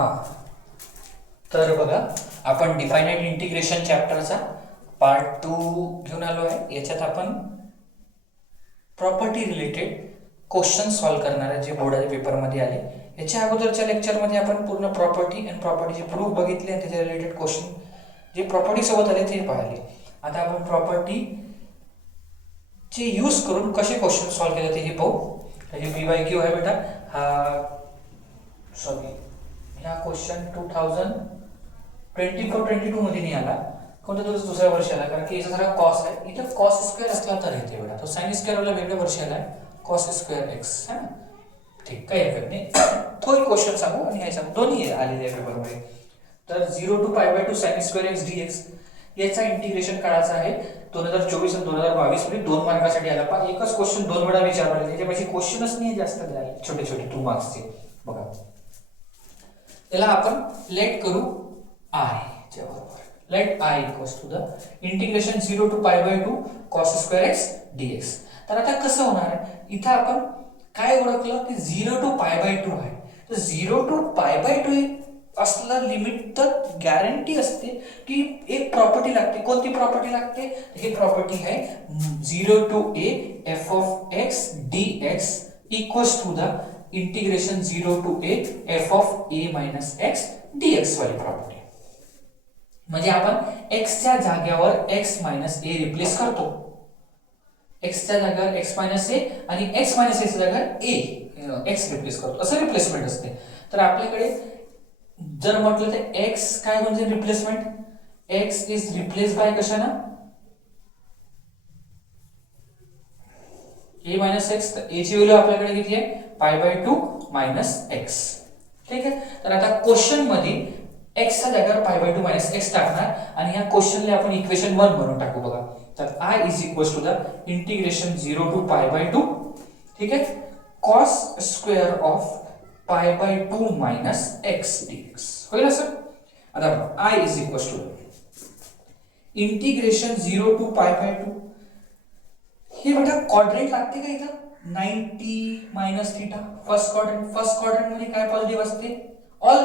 हा, तर बघा आपण डिफायनाइट इंटिग्रेशन चॅप्टरचा पार्ट 2 घेऊन आलो आहे. याच्यात आपण प्रॉपर्टी रिलेटेड क्वेश्चन सॉल्व्ह करणार आहे जे बोर्डाच्या पेपरमध्ये आले. याच्या अगोदरच्या लेक्चरमध्ये आपण पूर्ण प्रॉपर्टी आणि प्रॉपर्टीचे प्रूफ बघितले आणि त्याच्या रिलेटेड क्वेश्चन जे प्रॉपर्टी सोबत आले ते पाहिले. आता आपण प्रॉपर्टी चे यूज करून कसे क्वेश्चन सॉल्व्ह केले ते हे पाहू. हे PYQ आहे बेटा. हा क्वेश्चन 2024-22 मध्ये नाही आला, कोणत्या तरी दुसऱ्या वर्षी आला, कारण की याचा जरा कॉस आहे. इथं कॉस स्क्वेअर असला तर येते बेटा, तो साइन स्क्वेअर वाला वेगळ्या वर्षी आला कॉस स्क्वेअर एक्स. है ना, ठीक, काही हरकत नाही. तो एक क्वेश्चन सांगू आणि हे सांगू, दोन्ही आलेले आहे पेपरमध्ये. तर 0 to π/2 sin square x dx याचा इंटिग्रेशन काढायचा आहे 2024 आणि 2022 मध्ये 2 मार्कासाठी आला. पण एकच क्वेश्चन 2 वेळा विचारला, त्याच्यापेक्षा क्वेश्चनच नाही जास्त द्यायला, छोटे छोटे 2 मार्क्सचे. बघा, त्याला आपण लेट करू I च्या बरोबर. Let I equals to the integration 0 to π/2 cos square x dx. तर आता कसं होणार आहे, इथं आपण काय ओळखलं की 0 to π/2 आहे. तर 0 to π/2 असलं लिमिट तर गॅरंटी असते की एक प्रॉपर्टी लागते. कोणती प्रॉपर्टी लागते? ही प्रॉपर्टी आहे 0 to a f of x dx equals to the integration 0 to a f of a minus x dx वाली प्रॉपर्टी. म्हणजे आपण x च्या जागेवर x minus a रिप्लेस करतो. x च्या जागेवर x minus a आणि x minus a च्या जागेवर a x रिप्लेस करतो, असं रिप्लेसमेंट असते. तर आपल्याकडे जर म्हटलं तर x काय म्हणजे replacement, x is replace by कशानं, a minus x. तर a ची व्हॅल्यू आपल्याकडे किती आहे, π/2 minus x. ठीक आहे. तर आता क्वेश्चन मध्ये x च्या जागेवर π/2 minus x टाकणार आणि या क्वेश्चनला आपण इक्वेशन 1 म्हणून टाकू. बघा, तर I is equals to the integration 0 to π/2, ठीक आहे, cos square of π/2 minus x dx होईल असं. आता I is equals to integration 0 to π/2. हे बेटा क्वाड्रंट लागते का इथं, 90 minus theta first quadrant. First quadrant मध्ये काय पॉझिटिव्ह असते, ऑल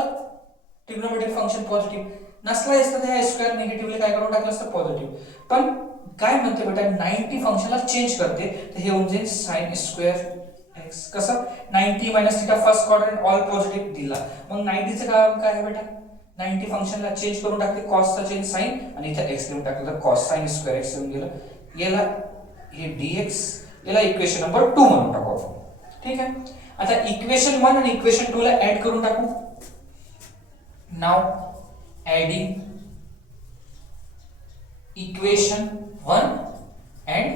ट्रिग्नोमेट्रिक फंक्शन पॉझिटिव्ह नसला असतं तर स्क्वेअर निगेटिव्हली काय करून टाकलं असतं, पॉझिटिव्ह. पण काय म्हणते बेटा, 90 फंक्शनला चेंज करते, तर हे होऊन जाईल sin स्क्वेअर एक्स. कसं 90 minus theta first quadrant all positive दिला, मग 90 चं काम काय आहे बेटा, 90 फंक्शनला चेंज करून टाकते, cos चा चेंज sin आणि इथे x लिहून टाकलं तर cos sin स्क्वेअर एक्स येऊन गेलं. याला हे dx, याला इक्वेशन नंबर 2 म्हणून टाकू आपण. ठीक आहे. आता इक्वेशन 1 आणि इक्वेशन 2 ला ऍड करून टाकू. Now adding equation 1 and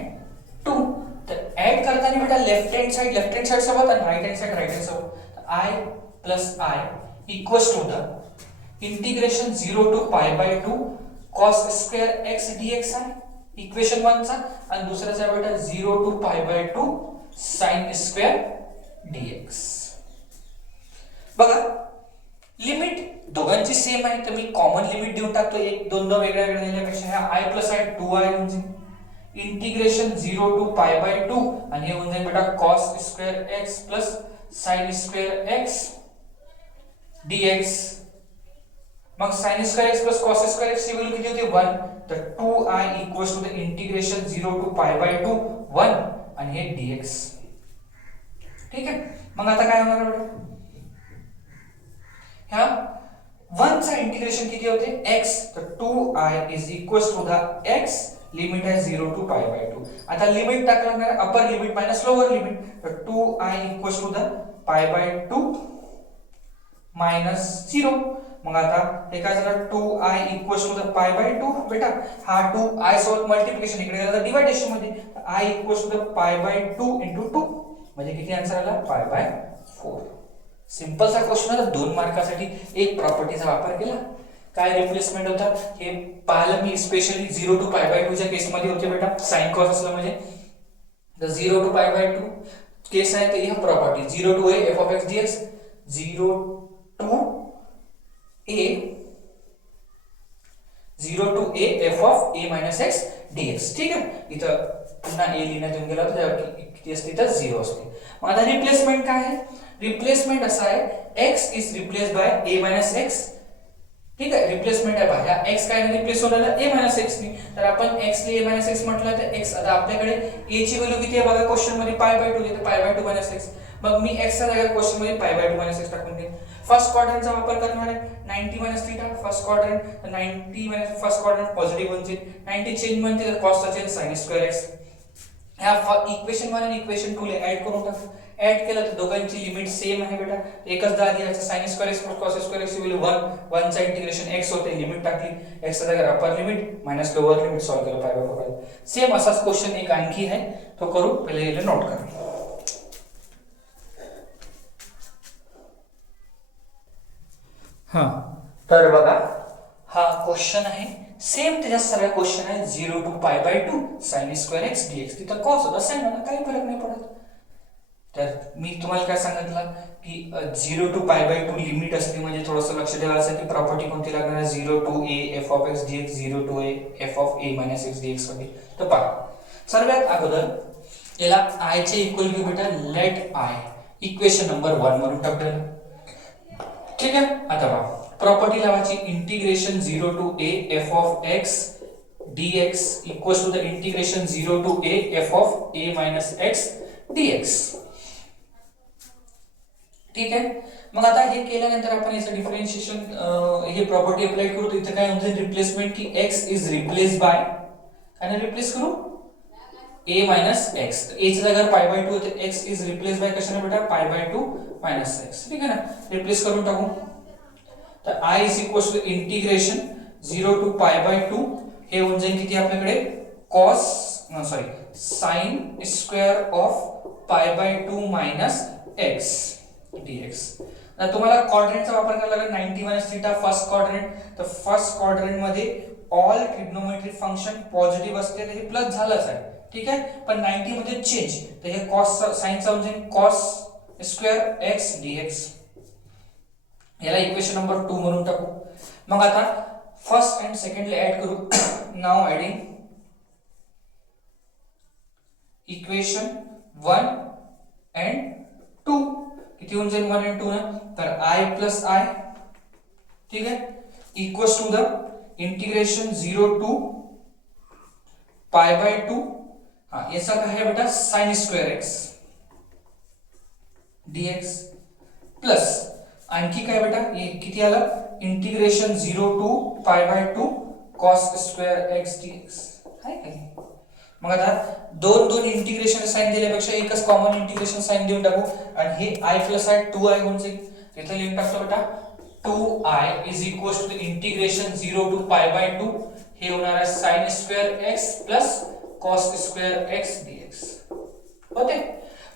2. तर ऍड करताना बेटा लेफ्ट हँड साइड सोबत आणि राइट हँड सोबत I plus I equals to the integration 0 to π/2 cos square x dx आहे इक्वेशन 1 चा, आणि दुसऱ्याचा बेटा 0 to π/2 sin स्क्वेअर dx. बघा, लिमिट दोघांची सेम आहे, तर मी कॉमन लिमिट देऊन टाकतो. एक दोन वेगळ्या वेगळ्या दिल्यापेक्षा हा I प्लस I 2I म्हणजे इंटिग्रेशन 0 to π/2 आणि हे होऊन जाईल बेटा cos square x plus sin square x dx. मग sin square x plus cos square x ची व्हॅल्यू किती होते, 1. तर 2I equals to the integration 0 to π/2 1 आणि हे dx. ठीक आहे. मग आता काय होणार बेटा, ह्या 1 चा इंटिग्रेशन किती होते, x. तर 2I is equals to the x, limit आहे 0 to π/2. आता लिमिट टाकणार, upper limit minus lower limit, तर 2I equals to the π/2 minus 0. मग आता हे काय झालं, 2I इक्वल्स टू द π/2. बेटा हा 2I सोबत मल्टिप्लिकेशन इकडे गेला तर डिव्हायडेशन मध्ये, I equals to the π/2 into 2 म्हणजे किती आन्सर आला, π/4. सिंपल सा क्वेश्चन होता, 2 मार्कासाठी एक प्रॉपर्टीचा वापर केला. काय रिप्लेसमेंट होता हे पाहिलं मी, स्पेशली 0 to π/2 च्या केस मध्ये होते बेटा, साइन कॉस असलं म्हणजे. तर 0 to π/2 केस आहे, तर ही property 0 to a f of x dx, 0 to a f of a minus x dx. ठीक आहे. इथं पुन्हा a लिहिण्यात येऊन गेला तर किती असते, तर 0 असते. मग आता रिप्लेसमेंट काय आहे, रिप्लेसमेंट असा आहे x is replace bye a minus x. ठीक आहे, रिप्लेसमेंट आहे बघा, x काय रिप्लेस होणार आहे a मायनस x नी. तर आपण x ला a मायनस x म्हटलं तर x, आता आपल्याकडे a ची व्हॅल्यू किती आहे बघा, क्वेश्चन मध्ये पाय बाय 2 देते, पाय बाय 2 मायनस x. मग मी x च्या जागेवर क्वेश्चन मध्ये पाय बाय 2 मायनस x टाकून देईन. फर्स्ट क्वाड्रंटचा वापर करणार आहे 90 मायनस थीटा, फर्स्ट क्वाड्रंट, तर 90 मायनस फर्स्ट क्वाड्रंट पॉझिटिव्ह बनते, 90 चेंज बनते तर cos चा चेंज sin स्क्वेअर x. ह्या इक्वेशन 1 आणि इक्वेशन 2 ला ऍड करून टाकू. ऍड केलं तर दोघांची लिमिट सेम आहे बेटा, एकच दादी याचा sin square x cos square x value 1, 1 चा इंटिग्रेशन x होते, लिमिट टाकली, x चा जागा अपर limit minus lower limit solve केलं पाय बाय 4. सेम असाच क्वेश्चन एक आणखी आहे, तो करू, पहिले याला नोट करा. हां, तर बघा हा क्वेश्चन आहे, सेम त्याच्या सगळ्या क्वेश्चन आहे, 0 to pi by 2 sin square x dx. तिथं cos होता, sin होता, काही फरक नाही पडत. तर मी तुम्हाला काय सांगितलं की 0 टू पाय बाय 2 लिमिट असली म्हणजे थोडंसं लक्ष द्यायचं की प्रॉपर्टी कोणती लागणार, 0 to a f of x dx, 0 to a f of a minus x dx होती. तर पहा, सर्वात अगोदर याला i चे इक्वल घेऊ बेटा, लेट i इक्वेशन नंबर 1 म्हणून टाकूया. ठीक आहे, आता पहा प्रॉपर्टी लावायची, integration 0 to a f of x dx equals to the integration 0 to a f of a minus x dx. ठीक आहे, मग आता हे केल्यानंतर आपण याचं डिफरेंशिएशन हे प्रॉपर्टी अप्लाय करू. इथे काय होतं, रिप्लेसमेंट की x इज रिप्लेस बाय, आणि रिप्लेस करू a मायनस x, a च्या जागेवर पाय बाय 2 होते, x इज रिप्लेस बाय कशाने बेटा, पाय बाय 2 मायनस x. ठीक आहे ना, रिप्लेस करून टाकू. तर i is equals to integration 0 to pi by 2, हे होऊन जाईल किती आपल्याकडे, cos sin square of pi by 2 minus x dx. आता तुम्हाला क्वाड्रंटचा वापर करायला लागेल, 90 मायनस थीटा फर्स्ट क्वाड्रंट. तर फर्स्ट क्वाड्रंट मध्ये ऑल ट्रिग्नोमेट्रिक फंक्शन पॉझिटिव्ह असते, तर हे प्लस झालंच आहे. ठीक आहे, पण 90 मध्ये चेंज, तर हे cos sin चा म्हणजे cos स्क्वेअर x dx. याला इक्वेशन नंबर 2 म्हणून टाकू. मग आता फर्स्ट एंड सेकंडला ऐड करू. नाउ ऍडिंग इक्वेशन 1 एंड 2, किती होऊन जाईल 1 and 2 ना, तर i प्लस i, ठीक आहे, equals to the integration 0 to pi by 2, हा याचा काय आहे बेटा, sin square x dx, plus आणखी काय बेटा, हे किती आलं, integration 0 to pi by 2 cos square x dx. आहे का? मग आता दोन दोन इंटिग्रेशन साइन दिल्यापेक्षा एकच कॉमन इंटिग्रेशन साइन देऊन टाकू, आणि हे i प्लस i 2i होऊन जाईल. तिथे लिहून टाकतो बेटा, 2i is equals to integration 0 to pi by 2, हे होणार आहे sin square x plus cos square x dx. होते,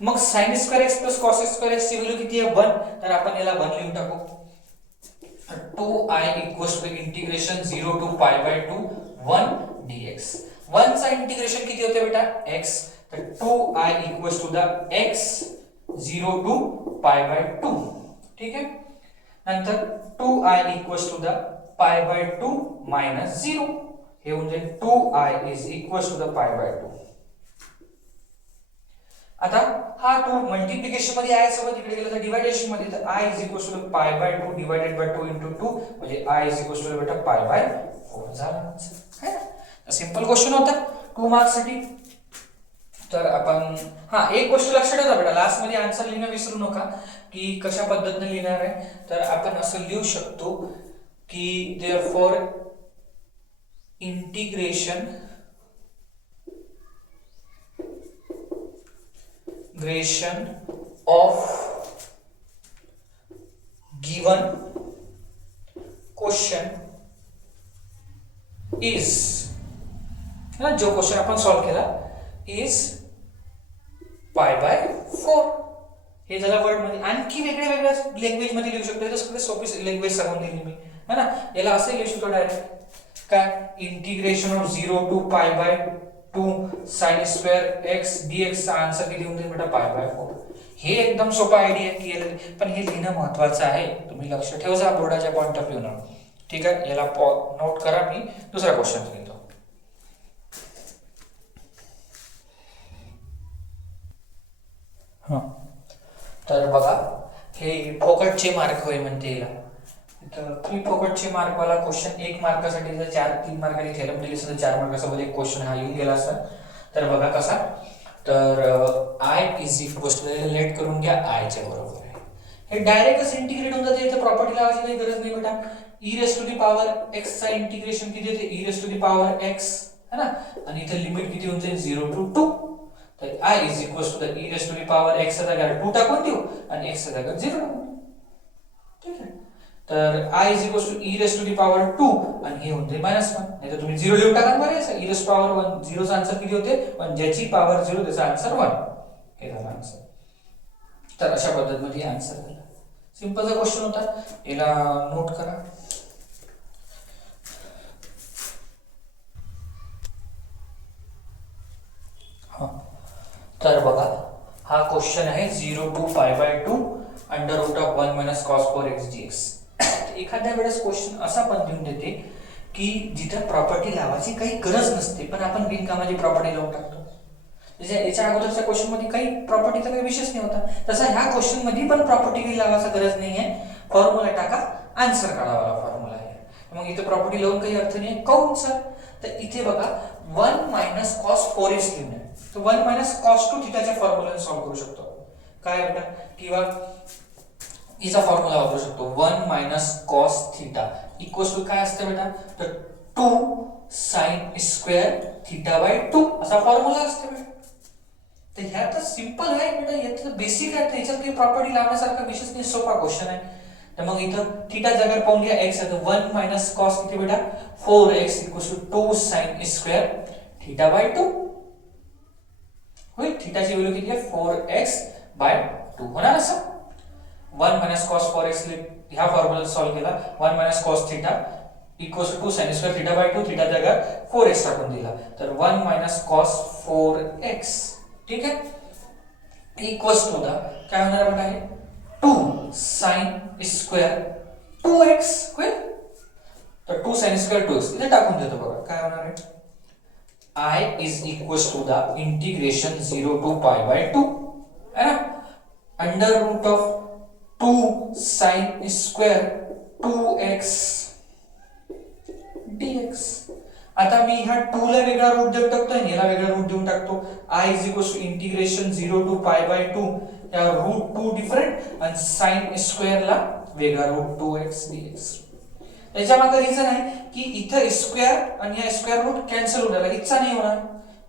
मग sin square x plus cos square x ची व्हॅल्यू किती आहे, 1, तर आपण याला 1 लिहून टाकू. 2i equals to integration 0 to pi by 2 1 dx. 1 चा इंटिग्रेशन किती होते बेटा, x, तर 2i equals to the x 0 to pi by 2. ठीक आहे, नंतर 2i equals to the pi by 2 minus 0, हे होऊन जाईल 2i is equals to the pi by 2. आता हा 2 मल्टिप्लिकेशन मध्ये i सोबत इकडे गेला तर डिवायडेशन मध्ये, तर i is equals to pi by 2 divided by 2 into 2, म्हणजे i इज इक्वल्स टू बेटा पाय बाय 4 झाला. है ना, सिंपल क्वेश्चन होता 2 मार्क्स साठी. तर आपण हा एक गोष्ट लक्षात ठेवा बेटा, लास्ट मध्ये आन्सर लिहिणं विसरू नका की कशा पद्धतीने लिहिणार आहे. तर आपण असं लिहू शकतो की therefore integration of given question is, ना जो क्वेश्चन आपण सॉल्व केला, is पाय बाय 4. हे झालं वर्ड मध्ये. आणखी वेगळ्या वेगळ्या लँग्वेज मध्ये लिहू शकतो, सगळे सोपी लँग्वेज सांगून दिली मी, है ना. याला असं लिहू शकतो डायरेक्ट काय, integration of 0 to pi by 2 sin square x dx चा आन्सर किती होऊन जाईल बेटा, पाय बाय 4. हे एकदम सोपा आयडिया केलं, पण हे लिहिणं महत्त्वाचं आहे, तुम्ही लक्ष ठेवा बोर्डाच्या पॉइंट ऑफ व्ह्यूनं. ठीक आहे, याला नोट करा. मी दुसरा क्वेश्चन घेतो. तर बघा हे फोकटचे मार्क होय म्हणते याला. तर फ्री फोकटचे मार्कवाला क्वेश्चन 1 मार्कासाठी जर 4-3 मार्काची थेरम दिली असेल तर 4 मार्कासोबत एक क्वेश्चन हा येऊन गेला असता. तर बघा कसा, तर I is equal to, let करून घ्या आयच्या बरोबर आहे. हे डायरेक्टच इंटिग्रेट होऊन जाते, इथे प्रॉपर्टी लावायची काही गरज नाही बेटा. E raise to the power x चा इंटिग्रेशन किती येते, e raise to the power x है ना, आणि इथे लिमिट किती होऊन जाईल 0 to 2. तर I is equal to the e raise to the power x चा जागा 2 टाकून देऊ आणि एक्स चा जागा 0 टाकून देऊ. ठीक आहे. तर I is equal to e raise to the power 2 आणि हे होते -1. नाही तर तुम्ही 0 लिहून टाका बरं. ई रेस पॉवर 1, 0 चा आन्सर किती होते, पण ज्याची पॉवर 0 त्याचा आन्सर 1. हे झाला आन्सर. तर अशा पद्धतीमध्ये आन्सर झाला. सिंपलचा क्वेश्चन होता, याला नोट करा. तर बघा हा क्वेश्चन आहे 0 to π/2 under root of 1 minus cos 4x dx. एखाद्या वेळेस क्वेश्चन असा पण देऊन देते की जिथं प्रॉपर्टी लावायची काही गरज नसते, पण आपण बिनकामाची प्रॉपर्टी लावून टाकतो. याच्या अगोदरच्या क्वेश्चन मध्ये काही प्रॉपर्टीचा काही विषयच नाही होता, तसा ह्या क्वेश्चन मध्ये पण प्रॉपर्टी काही लावायचा गरज नाही आहे. फॉर्म्युला टाका, आन्सर काढावा फॉर्म्युला आहे. मग इथे प्रॉपर्टी लावून काही अर्थ नाही. काऊन सर, तर इथे बघा 1 मायनस cos 4x लिहून आहे, तर 1 मायनस cos 2 थिटाच्या फॉर्म्युलाने सॉल्व्ह करू शकतो. काय बेटा, किंवा याचा फॉर्म्युला वापरू शकतो 1 minus cos theta equals to काय असतं बेटा, तर 2 sin स्क्वेअर थिटा बाय 2 असा फॉर्म्युला असतो बेटा. तर ह्या तर सिंपल आहे बेटा, याचं बेसिक आहे, त्याच्यात काही प्रॉपर्टी लावण्यासारखा विशेष नाही, सोपा क्वेश्चन आहे. तर मग इथं थिटा जागेवर पाहून घ्या x आहे, तर 1 मायनस cos किती बेटा 4x equals to 2 sin square theta by 2 होईल. थिटाची व्हॅल्यू किती आहे 4x बाय 2 होणार असं. 1 मायनस cos 4x ह्या फॉर्म्युला सॉल्व्ह केला, 1 minus cos theta equals to 2 sin square theta by 2, theta जागा 4x टाकून दिला, तर 1 मायनस cos 4x. ठीक आहे, इक्वल्स टू द काय होणार बेटा आहे 2 sin स्क्वेअर 2x होईल. तर 2 sin स्क्वेअर 2x इथे टाकून देतो बघा काय होणार आहे. I is equals to the integration 0 to π/2 है ना, under root of 2 sin square 2x dx. आता मी ह्या 2 ला वेगळा रूट देऊन टाकतो आणि याला वेगळा रूट देऊन टाकतो. I is equals to integration 0 to π/2 या रूट 2 डिफरंट आणि sin स्क्वेअर ला वेगळा रूट 2x dx. याच्या मागे रिझन आहे की इथं स्क्वेअर आणि या स्क्वेअर रूट कॅन्सल होणार, इच्छा नाही होणार,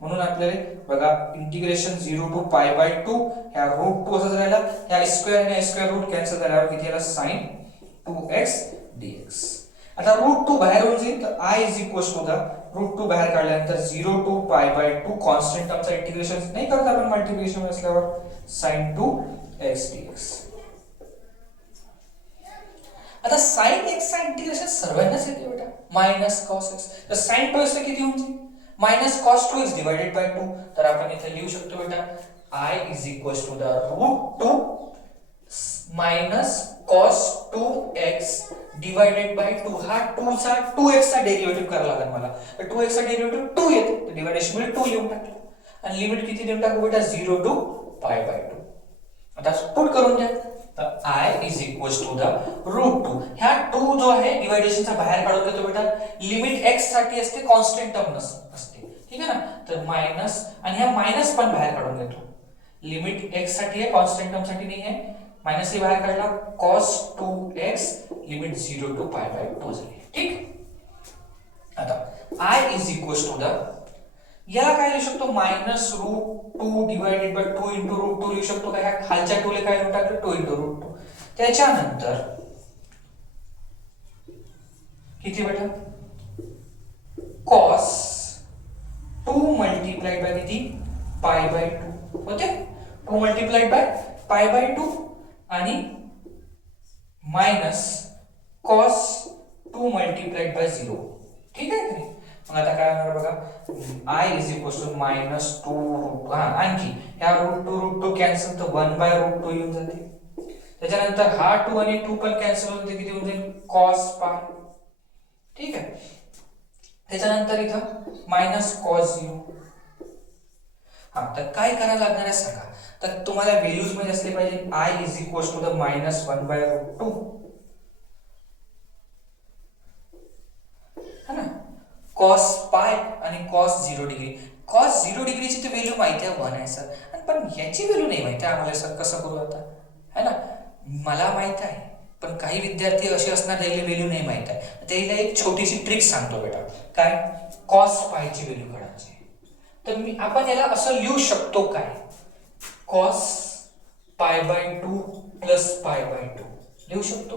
म्हणून आपल्याला बघा इंटिग्रेशन 0 to π/2 ह्या रूट 2 असंच राहिला, ह्या स्क्वेअर आणि स्क्वेअर रूट कॅन्सल झाल्यावर किती आला sin 2x dx. आता रूट 2 बाहेर होऊन जाईल, तर I is equals to the root 2 बाहेर काढल्यानंतर 0 to π/2 कॉन्स्टंट टर्मचा इंटिग्रेशन नाही करत आपण मल्टिप्लिकेशन असल्यावर sin 2x dx. आता sin x चा इंटिग्रेशन सर्वांनाच येते बेटा, मायनस cos x, तर sin 2x किती होऊन जाईल minus cos 2x divided by 2. तर आपण इथे लिहू शकतो बेटा I is equals to the root 2 minus cos 2x divided by 2. हा 2 चा 2x चा डेरिव्हेटिव्ह करावा लागेल मला, तर 2x चा डेरिव्हेटिव्ह 2 येते, तर डिवाइडेशन मध्ये 2 लिहून टाकलं आणि लिमिट किती देऊन टाकू बेटा 0 to π/2. आता पुट करून द्या, तर I is equals to the root 2. ह्या 2 जो आहे डिवाइडेशनचा बाहेर काढून देतो बेटा, लिमिट x साठी असते, कॉन्स्टंट टर्म असते, ठीक आहे ना, तर मायनस आणि ह्या मायनस पण बाहेर काढून देतो. लिमिट x साठी आहे, कॉन्स्टंट टर्म साठी नाही आहे, मायनस ही बाहेर काढला, cos 2x लिमिट 0 to π/2 झाली. ठीक, आता I is equals to the याला काय लिहू शकतो minus root 2 divided by 2 into root 2 लिहू शकतो का, ह्या खालच्या 2 ले काय लिहून टाकलं 2 इंटू रूट 2. त्याच्यानंतर किती बेटा cos 2 मल्टिप्लाइड बाय किती π/2 होते, 2 मल्टिप्लाइड बाय π/2 आणि मायनस cos 2 मल्टिप्लाइड बाय 0. ठीक आहे की नाही. मग आता काय होणार बघा I is equals to minus 2 root, हा आणखी ह्या रूट 2 कॅन्सल, तर 1 बाय रूट 2 येऊन जाते. त्याच्यानंतर हा 2 आणि 2 पण कॅन्सल होते, किती होऊन जाईल cos π. ठीक आहे, त्याच्यानंतर इथं मायनस cos 0. हा, तर काय करायला लागणार आहे सांगा. तर तुम्हाला व्हॅल्यूज मध्ये असले पाहिजे I is equal to the -1/√2 है ना, कॉस पाय आणि कॉस 0 डिग्री. कॉस 0 डिग्रीची तर व्हॅल्यू माहिती आहे 1 आहे सर, पण याची व्हॅल्यू नाही माहिती आहे आम्हाला सर, कसं करू आता, है ना. मला माहित आहे, पण काही विद्यार्थी असे असणार ज्याला व्हॅल्यू नाही माहित आहे. त्याला एक छोटीशी ट्रिक सांगतो बेटा. काय, कॉस पायची व्हॅल्यू काढायची. तर आपण याला असं लिहू शकतो काय, कॉस π/2 प्लस π/2 लिहू शकतो.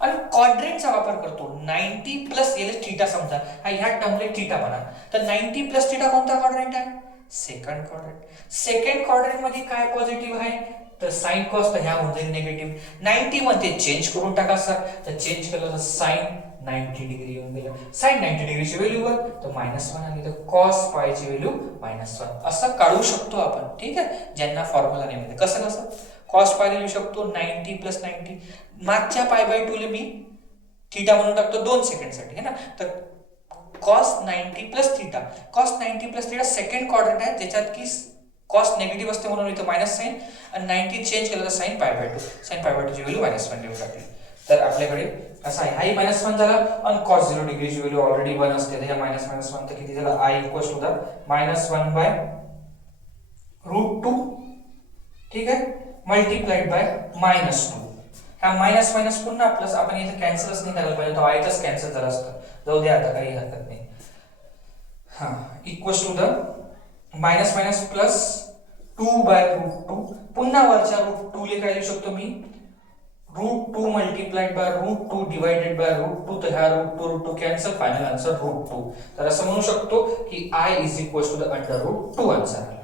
आणि क्वाड्रंटचा वापर करतो. 90 प्लस एल थीटा समजा, हा ह्या टर्मले थीटा म्हणा, तर 90 प्लस थीटा कोणता क्वाड्रंट आहे, सेकंड क्वाड्रंट. सेकंड क्वाड्रंट मध्ये काय पॉझिटिव्ह आहे, तर साइन कॉस, तर ह्या होऊन जाईल निगेटिव्ह. 90 मध्ये चेंज करून टाका सर, तर चेंज केलं तर साइन 90 डिग्री येऊन गेलं. साइन 90 डिग्रीची व्हॅल्यू वर तर -1 आली, तर कॉस पायची व्हॅल्यू -1 असं काढू शकतो आपण. ठीक आहे, ज्यांना फॉर्म्युला नाही माहिती. कसं कॉस पाय लिहू शकतो 90 प्लस 90, मागच्या π/2 ला मी थीटा म्हणून टाकतो 2 सेकंडसाठी, है ना. तर cos 90 plus theta, cos 90 plus theta second quadrant आहे, ज्याच्यात की कॉस निगेटिव्ह असते म्हणून इथं मायनस साइन, आणि 90 चेंज केलं तर साइन π/2, साइन π/2 ची व्हॅल्यू -1 लिहून टाकली. तर आपल्याकडे असं आहे, हाही -1 झाला, आणि कॉस 0 डिग्रीची व्हॅल्यू ऑलरेडी 1 असते, तर ह्या -1 तर किती झालं, आय इक्वल्स टू द -1/√2, ठीक आहे, मल्टिप्लाइड बाय -2. हा मायनस मायनस पुन्हा प्लस, आपण इथे कॅन्सलच नाही करायला पाहिजे, तो आयतच कॅन्सल झाला असतं. जाऊ दे आता, काही हरकत नाही. हा, equals to the minus minus plus 2/√2, पुन्हा वरच्या √2 ले काय लिहू शकतो मी, √2 मल्टिप्लाइड बाय √2 डिवाइडेड बाय √2, तर ह्या √2 कॅन्सल, फायनल आन्सर √2. तर असं म्हणू शकतो की I is equals to the √2 answer आला.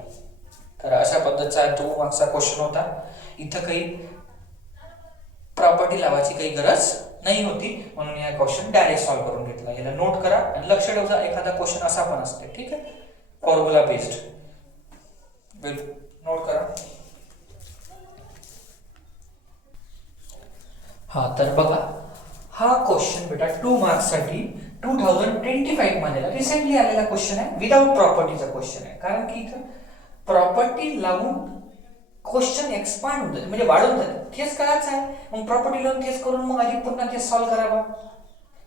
तर अशा पद्धतीचा 2 मार्क्सचा क्वेश्चन होता. इथं काही प्रॉपर्टी लावायची काही गरज नाही होती, म्हणून या क्वेश्चन डायरेक्ट सॉल्व्ह करून घेतला. याला नोट करा आणि लक्ष ठेवा, एखादा क्वेश्चन असा पण असते, ठीक आहे, फॉर्म्युला बेस्ड. नोट करा. हा, तर बघा, हा क्वेश्चन बेटा 2 मार्क्स साठी 2025 मध्ये रिसेंटली आलेला क्वेश्चन आहे, विदाउट प्रॉपर्टीचा क्वेश्चन आहे. कारण की इथं प्रॉपर्टी लावून क्वेश्चन एक्सपांड होतात, म्हणजे वाढून जातात. तेच करायचं आहे, मग प्रॉपर्टी लावून तेच करून मग आधी पुन्हा तेच सॉल्व्ह करावा.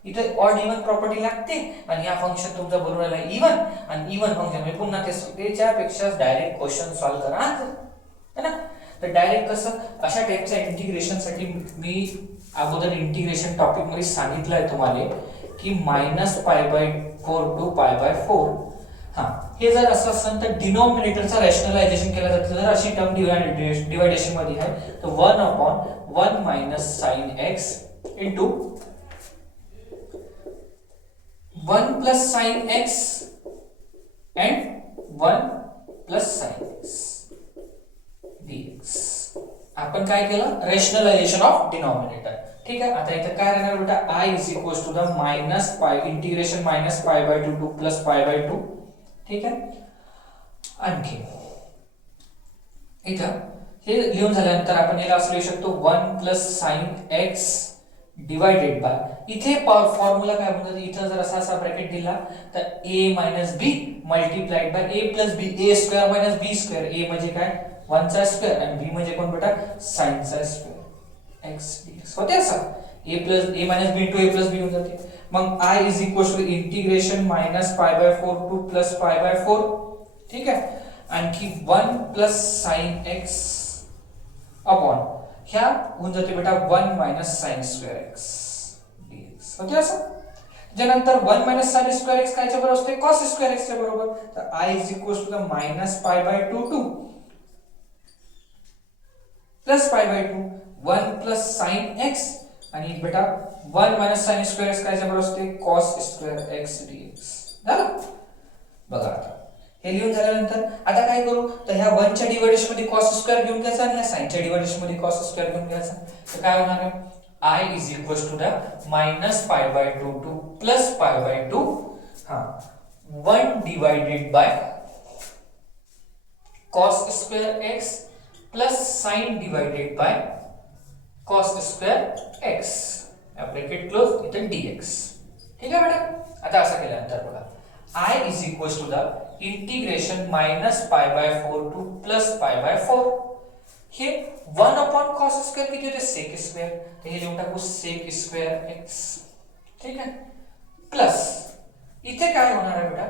इथे ऑड इव्हन प्रॉपर्टी लागते, आणि या फंक्शन तुमचा बनवून आला इव्हन, आणि इव्हन फंक्शन म्हणजे पुन्हा त्याच्यापेक्षा डायरेक्ट क्वेश्चन सॉल्व्ह करा, है ना. तर डायरेक्ट कसं, अशा टाइपच्या इंटिग्रेशन साठी मी अगोदर इंटिग्रेशन टॉपिक मध्ये सांगितलं आहे तुम्हाला की -π/4 टू π/4. हा, हे जर असं असेल तर डिनॉमिनेटरचा रॅशनलायझेशन केलं जातं. जर अशी टर्म डिवायडेशन मध्ये आहे तर 1/1 - sin x into 1 + sin x and 1 + sin x dx. आपण काय केलं, रॅशनलायझेशन ऑफ डिनॉमिनेटर. ठीक आहे, आता इथे काय राहणार बेटा, i is equals to the -π integration -π/2 to +π/2. ठीक आहे, आणखी इथं हे लिहून झाल्यानंतर आपण याला असं लिहू शकतो 1 + sin x डिवाइडेड बाय, इथे फॉर्म्युला काय म्हणतात, इथं जर असा ब्रॅकेट दिला तर a - b multiplied by a + b, a² - b². a म्हणजे काय, 1 चा स्क्वेअर, आणि b म्हणजे कोण बेटा, sin चा स्क्वेअर x dx. होते असं, a - b into a + b होऊन जाते. मग i is equal to integration -π/4 to +π/4. ठीक आहे, आणखी 1 + sin x अपॉन ह्या होऊन जाते बेटा 1 - sin²x dx. होते असं. त्यानंतर 1 - sin²x कायच्या बरोबर असते, cos²x च्या बरोबर. तर i is equal to -π/2 to +π/2, 1 + sin x, आणि बेटा 1 - sin²x कायच्या बरोबर असते, cos²x dx. झालं. बघा आता हे लिहून झाल्यानंतर आता काय करू, तर ह्या 1 च्या डिव्हायडेशन मध्ये cos² घेऊन घ्यायचा, आणि ह्या sin च्या डिव्हायडेशन मध्ये cos² घेऊन घ्यायचा. तर काय होणार आहे, i is equal to the -π/2 to +π/2, हा 1 divided by cos²x plus sin divided by cos²x, bracket close, इथे dx. ठीक आहे बेटा. आता असं केल्यानंतर बघा, i is equal to the integration -π/4 to +π/4. हे 1 cos स्क्वेअर किती होते sec स्क्वेअर, तर हे लिहून टाकू sec स्क्वेअर x. ठीक आहे, प्लस इथे काय होणार आहे बेटा,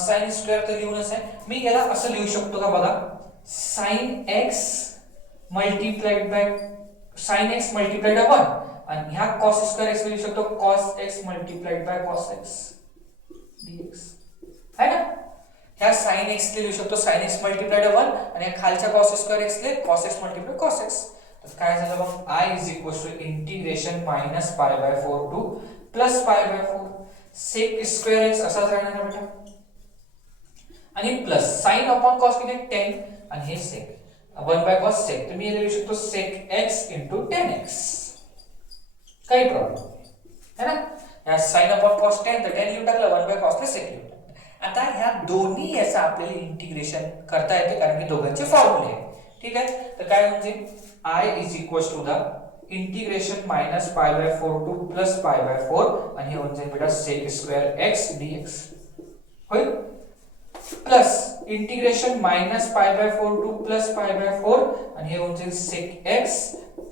sin स्क्वेअर तर लिहूनच आहे मी, याला असं लिहू शकतो का बघा, sin x multiplied by sin x multiplied by 1 आणि ह्या cos स्क्वेअर x लिहू शकतो cos x multiplied by cos x dx है ना. ह्या sin x लिहू शकतो sin x मल्टिप्लाइड बाय 1 आणि ह्या खालच्या cos स्क्वेअर x ले cos x multiplied cos x. तर काय झालं मग I integration -π/4 to +π/4 sec square x असाच राहणार आहे बेटा, आणि प्लस sin अपॉन cos किती 10 आणि हे sec 1/cos sec, तर मी लिहू शकतो sec x * 10x. काही प्रॉब्लेम है ना. या sin अपॉन cos 10 तर 10 लिहून टाकलं, 1/cos ते sec लिहून टाकलं. आता ह्या दोन्ही याचं आपल्याला इंटिग्रेशन करता येते कारण की दोघांचे फॉर्म्युले आहे. ठीक आहे, तर काय म्हणजे I इंटिग्रेशन -π/4 टू +π/4 आणि हे होऊन जाईल बेटा sec स्क्वेअर x dx होईल, प्लस इंटिग्रेशन -π/4 टू +π/4 आणि हे होऊन जाईल sec x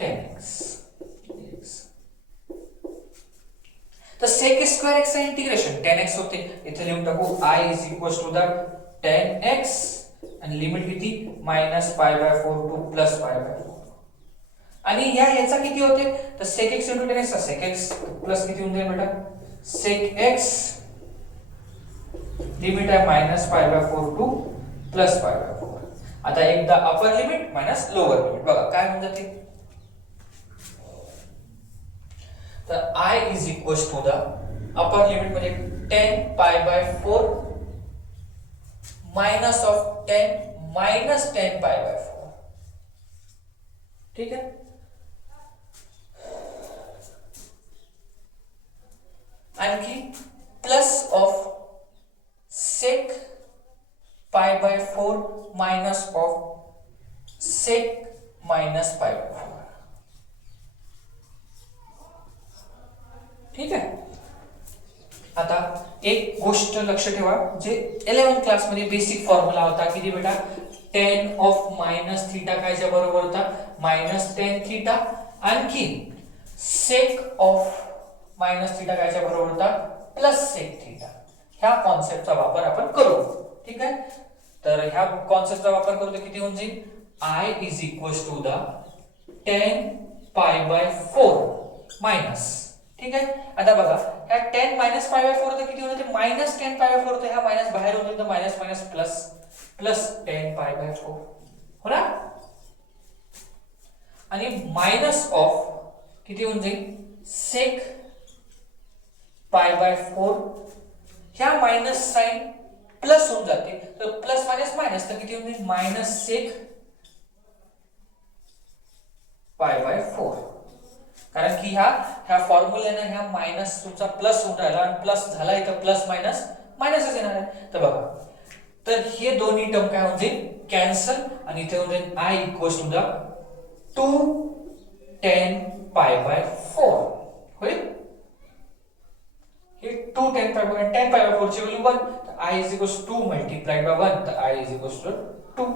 10x dx. तर sec स्क्वेअर x चे इंटिग्रेशन 10x होते, इथे लिहून टाकू I 10x आणि लिमिट किती -π/4 टू +π/4 आणि याचा किती होते, तर sec x * 10x sec x plus किती होऊन जाईल बेटा sec x लिमिट आहे -π/4 टू +π/4. आता एकदा अपर लिमिट मायनस लोअर लिमिट बघा काय होऊन जाते, तर I अपर लिमिट म्हणजे 10π/4 मायनस ऑफ 10 मायनस 10π/4. ठीक आहे, आणखी plus of sec π/4 minus of sec -π/4. ठीक आहे, आता एक गोष्ट लक्ष ठेवा, जे 11th क्लास मध्ये बेसिक फॉर्म्युला होता किती बेटा, tan ऑफ -θ कायच्या बरोबर होता -tan θ, आणखी sec ऑफ -θ कायच्या बरोबर होता +sec θ. ह्या कॉन्सेप्टचा वापर आपण करू. ठीक आहे, तर ह्या कॉन्सेप्टचा वापर करू तर किती होऊन जाईल I 10 π/4 मायनस. ठीक आहे, आता बघा ह्या 10 - π/4 तर किती होते -10 π/4, तर ह्या मायनस बाहेर होऊन तर मायनस मायनस प्लस 10 π/4 हो ना, आणि मायनस ऑफ किती होऊन जाईल sec π/4, ह्या मायनस साइन प्लस होऊन जाते, तर प्लस मायनस मायनस तर किती होऊन जाईल -sec π/4. कारण की ह्या फॉर्म्युल्याने ह्या मायनस तुमचा प्लस होऊन राहिला आणि प्लस झाला इथं प्लस मायनस मायनसच येणार आहे. तर बघा, तर हे दोन्ही टर्म काय होऊन जाईल कॅन्सल आणि इथे होऊन जाईल I 2 10 π/4 होईल. हे 2 10 π/4 10 π/4 ची व्हॅल्यू 1, तर I 2 मल्टिप्लाइड बाय 1, तर I 2.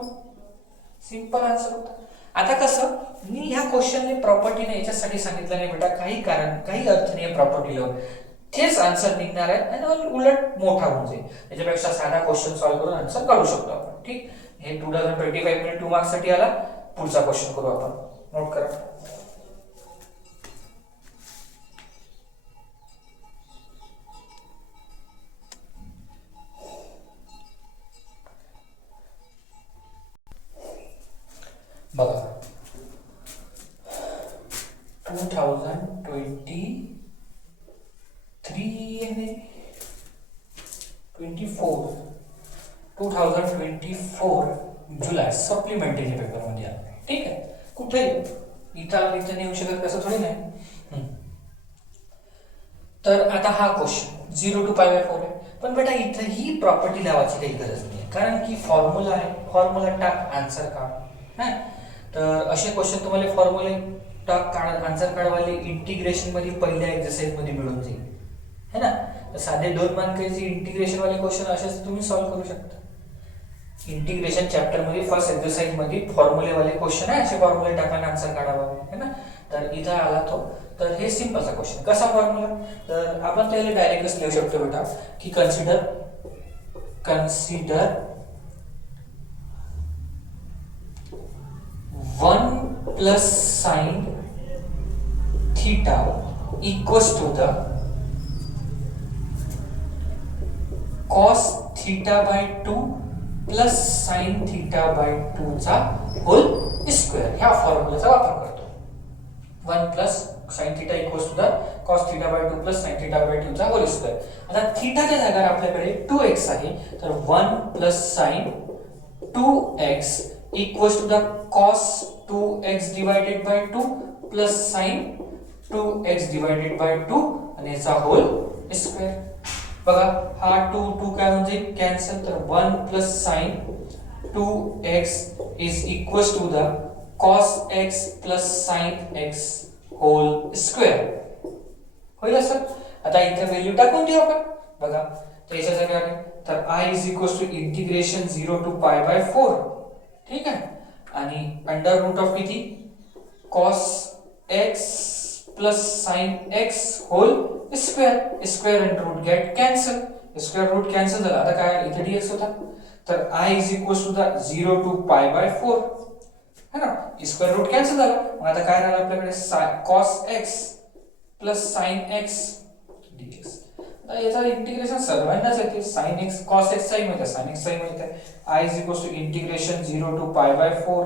सिंपल आन्सर होता. आता कसं मी ह्या क्वेश्चनने प्रॉपर्टी नाही याच्यासाठी सांगितलं नाही बेटा, काही अर्थ नाही प्रॉपर्टी लावून, तेच आन्सर निघणार आहे आणि उलट मोठा होऊन जाईल. त्याच्यापेक्षा साधा क्वेश्चन सॉल्व्ह करून आन्सर काढू शकतो आपण. ठीक, हे 2025 मध्ये 2 मार्क्स साठी आला. पुढचा क्वेश्चन करू आपण, नोट करा. बघा 2024 जुलै सप्लिमेंटरी पेपर मध्ये आला. ठीक आहे, कुठे इथं नाही येऊ शकत कसं थोडी नाही. तर आता हा क्वेश्चन 0 to π/4 आहे, पण बेटा इथं ही प्रॉपर्टी लावायची काही गरज नाही कारण की फॉर्म्युला आहे, फॉर्म्युला टाक आन्सर काढ. हा, तर असे क्वेश्चन तुम्हाला फॉर्म्युले टाक काढ आन्सर काढवाले इंटिग्रेशन मध्ये पहिल्या एक्सरसाइज मध्ये मिळून जाईल है ना. तर साधे 2 मार्काचे इंटिग्रेशन वाले क्वेश्चन असेच तुम्ही सॉल्व्ह करू शकता. इंटिग्रेशन चॅप्टर मध्ये फर्स्ट एक्सरसाइज मध्ये फॉर्म्युले वाले क्वेश्चन आहे, असे फॉर्म्युले टाकायला आन्सर काढावा है ना. तर इथं आला तो, तर हे सिंपलचा क्वेश्चन. कसा फॉर्म्युला, तर आपण त्याला डायरेक्टच लिहू शकतो बेटा की consider 1 plus sin theta equals to the cos theta by 2 plus sin theta by 2 चा होल स्क्वेअर. ह्या फॉर्म्युलाचा वापर करतो. 1 plus sin theta equals to the cos theta by 2 plus sin theta by 2 चा होल स्क्वेअर. आता थीटाच्या जागेवर आपल्याकडे 2x आहे, तर 1 plus sin 2x equals to the cos 2x divided by 2 plus sin 2x divided by 2 आणि याचा hole square. बघा हा 2 काय म्हणजे कॅन्सल, तर 1 plus sin 2x is equals to the cos x plus sin x whole square. होईल असं. आता इथे व्हॅल्यू टाकून देऊ आपण. बघा तर याच्या जागेवर तर i is equals to integration 0 to pi by 4. ठीक आहे. आणि अंडर रूट ऑफ किती, cos x plus sin x whole square. Square आणि root get cancel, square root cancel झाला. आता काय इथे dx होता, तर i is equals to the 0 to pi by 4 है ना. स्क्वेअर रूट कॅन्सल झाला. मग आता काय राहिलं आपल्याकडे cos x plus sin x dx. आता याचा इंटिग्रेशन सर्वांनाच येते. sin x cos x चा माहिती आहे, sin x चा माहिती आहे. i is equals to integration 0 to pi by 4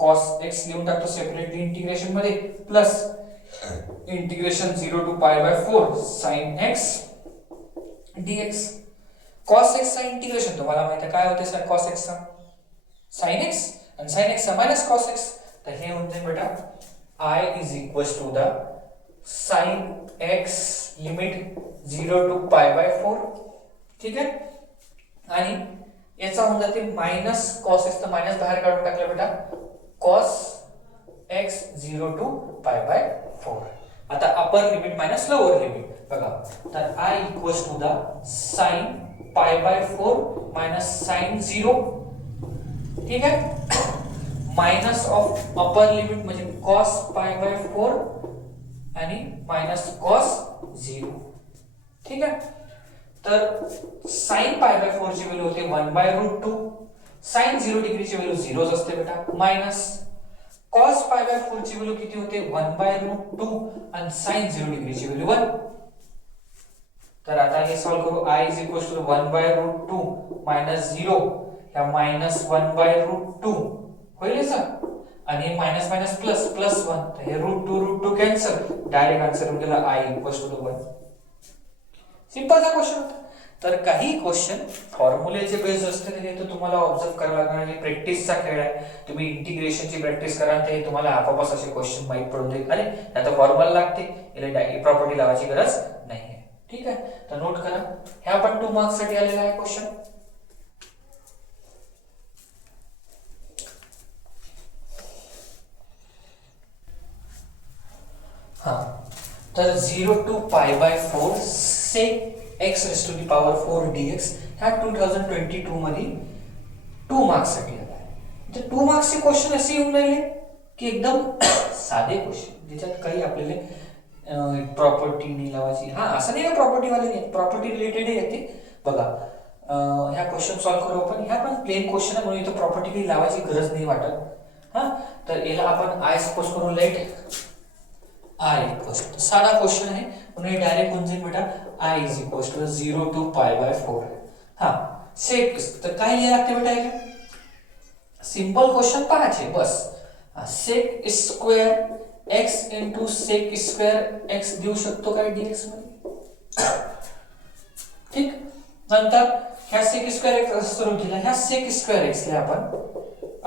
cos x लिहून टाकतो सेपरेटली इंटिग्रेशन मध्ये, plus integration 0 to pi by 4 sin x dx. cos x चा इंटिग्रेशन तुम्हाला माहिती आहे काय होते सर, cos x चा sin x आणि sin x चा मायनस cos x. तर हे होते बेटा i is equals to the sin x limit 0 to pi by 4. ठीक आहे. आणि याचा होऊन जाते मायनस cos x, तर मायनस बाहेर काढून टाकलं बेटा cos x 0 to pi by 4. आता upper limit minus lower limit. बघा तर i equals to the sin pi by 4 minus sin 0. ठीक आहे. मायनस ऑफ अपर लिमिट म्हणजे cos pi by 4 आणि मायनस cos 0. ठीक आहे. तर sin pi by 4 ची व्हॅल्यू होते 1 by root 2. sin 0 डिग्री ची व्हॅल्यू 0 असते बेटा, मायनस cos pi by 4 ची व्हॅल्यू किती होते 1 by root 2 आणि sin 0 डिग्री ची व्हॅल्यू 1. तर आता हे सॉल्व करू. i is equals to 1 by root 2 minus 0 या minus 1 by root 2 होईल सर. आणि मायनस मायनस प्लस प्लस 1, तर हे रूट 2 कॅन्सल. डायरेक्ट आन्सर होऊन गेला i equals to 1. सिंपलचा क्वेश्चन होता. तर काही क्वेश्चन फॉर्म्युलेचे बेस असते ते तर तुम्हाला ऑब्झर्व करायला लागणार. हे प्रॅक्टिसचा खेळ आहे. तुम्ही इंटिग्रेशनची प्रॅक्टिस करा ते तुम्हाला आपोआपच असे क्वेश्चन माहित पडून देईल. अरे आता फॉर्म्युला लागते, याला प्रॉपर्टी लावायची गरज नाही आहे. ठीक आहे. तर नोट करा, ह्या पण 2 मार्क्स साठी आलेला आहे क्वेश्चन. हां तर 0 to pi by 4 sec x raised to the power 4 dx ह्या 2022 मध्ये 2 मार्क्स साठी आला आहे. तर 2 मार्क्सचे क्वेश्चन असे येऊन राहिले की एकदम साधे क्वेश्चन, ज्याच्यात काही आपल्याला प्रॉपर्टी नाही लावायची. हा असं नाही का प्रॉपर्टी वाले नाही, प्रॉपर्टी रिलेटेड येते. बघा ह्या क्वेश्चन सॉल्व्ह करू आपण. ह्या पण प्लेन क्वेश्चन आहे म्हणून इथं प्रॉपर्टी काही लावायची गरज नाही वाटत. हा तर याला आपण आय सपोज करू. लेट आय इक्वल्स टू, साधा क्वेश्चन आहे म्हणून डायरेक्ट होऊन जाईल बेटा I is equals to 0 to pi by 4. हा सेक, तर काय लिहायला लागते बेटा याला, सिंपल क्वेश्चन पाहायचे बस. Sec square x into sec square x देऊ शकतो काय dx मध्ये. ठीक. नंतर ह्या सेक स्क्वेअर x असं स्वरूप दिला, ह्या सेक स्क्वेअर x ला आपण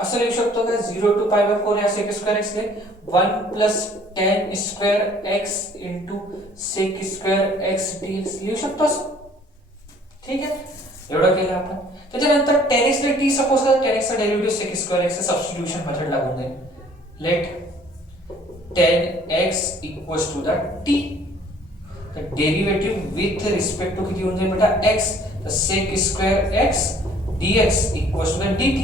असं लिहू शकतो का 0 to pi by 4 या sec स्क्वेअर x ले 1 plus tan square x into sec square x dx लिहू शकतो असं. ठीक आहे. एवढं केलं आपण. त्याच्यानंतर tan x ले t सपोज करा, tan x चा डेरिव्हेटिव्ह sec स्क्वेअर x चा सबस्टिट्यूशन मेथड लागून जाईल. लेट tan x equals to the t तर डेरिव्हेटिव्ह विथ रिस्पेक्ट टू किती होऊन जाईल बेटा x, तर sec square x dx equals to dt.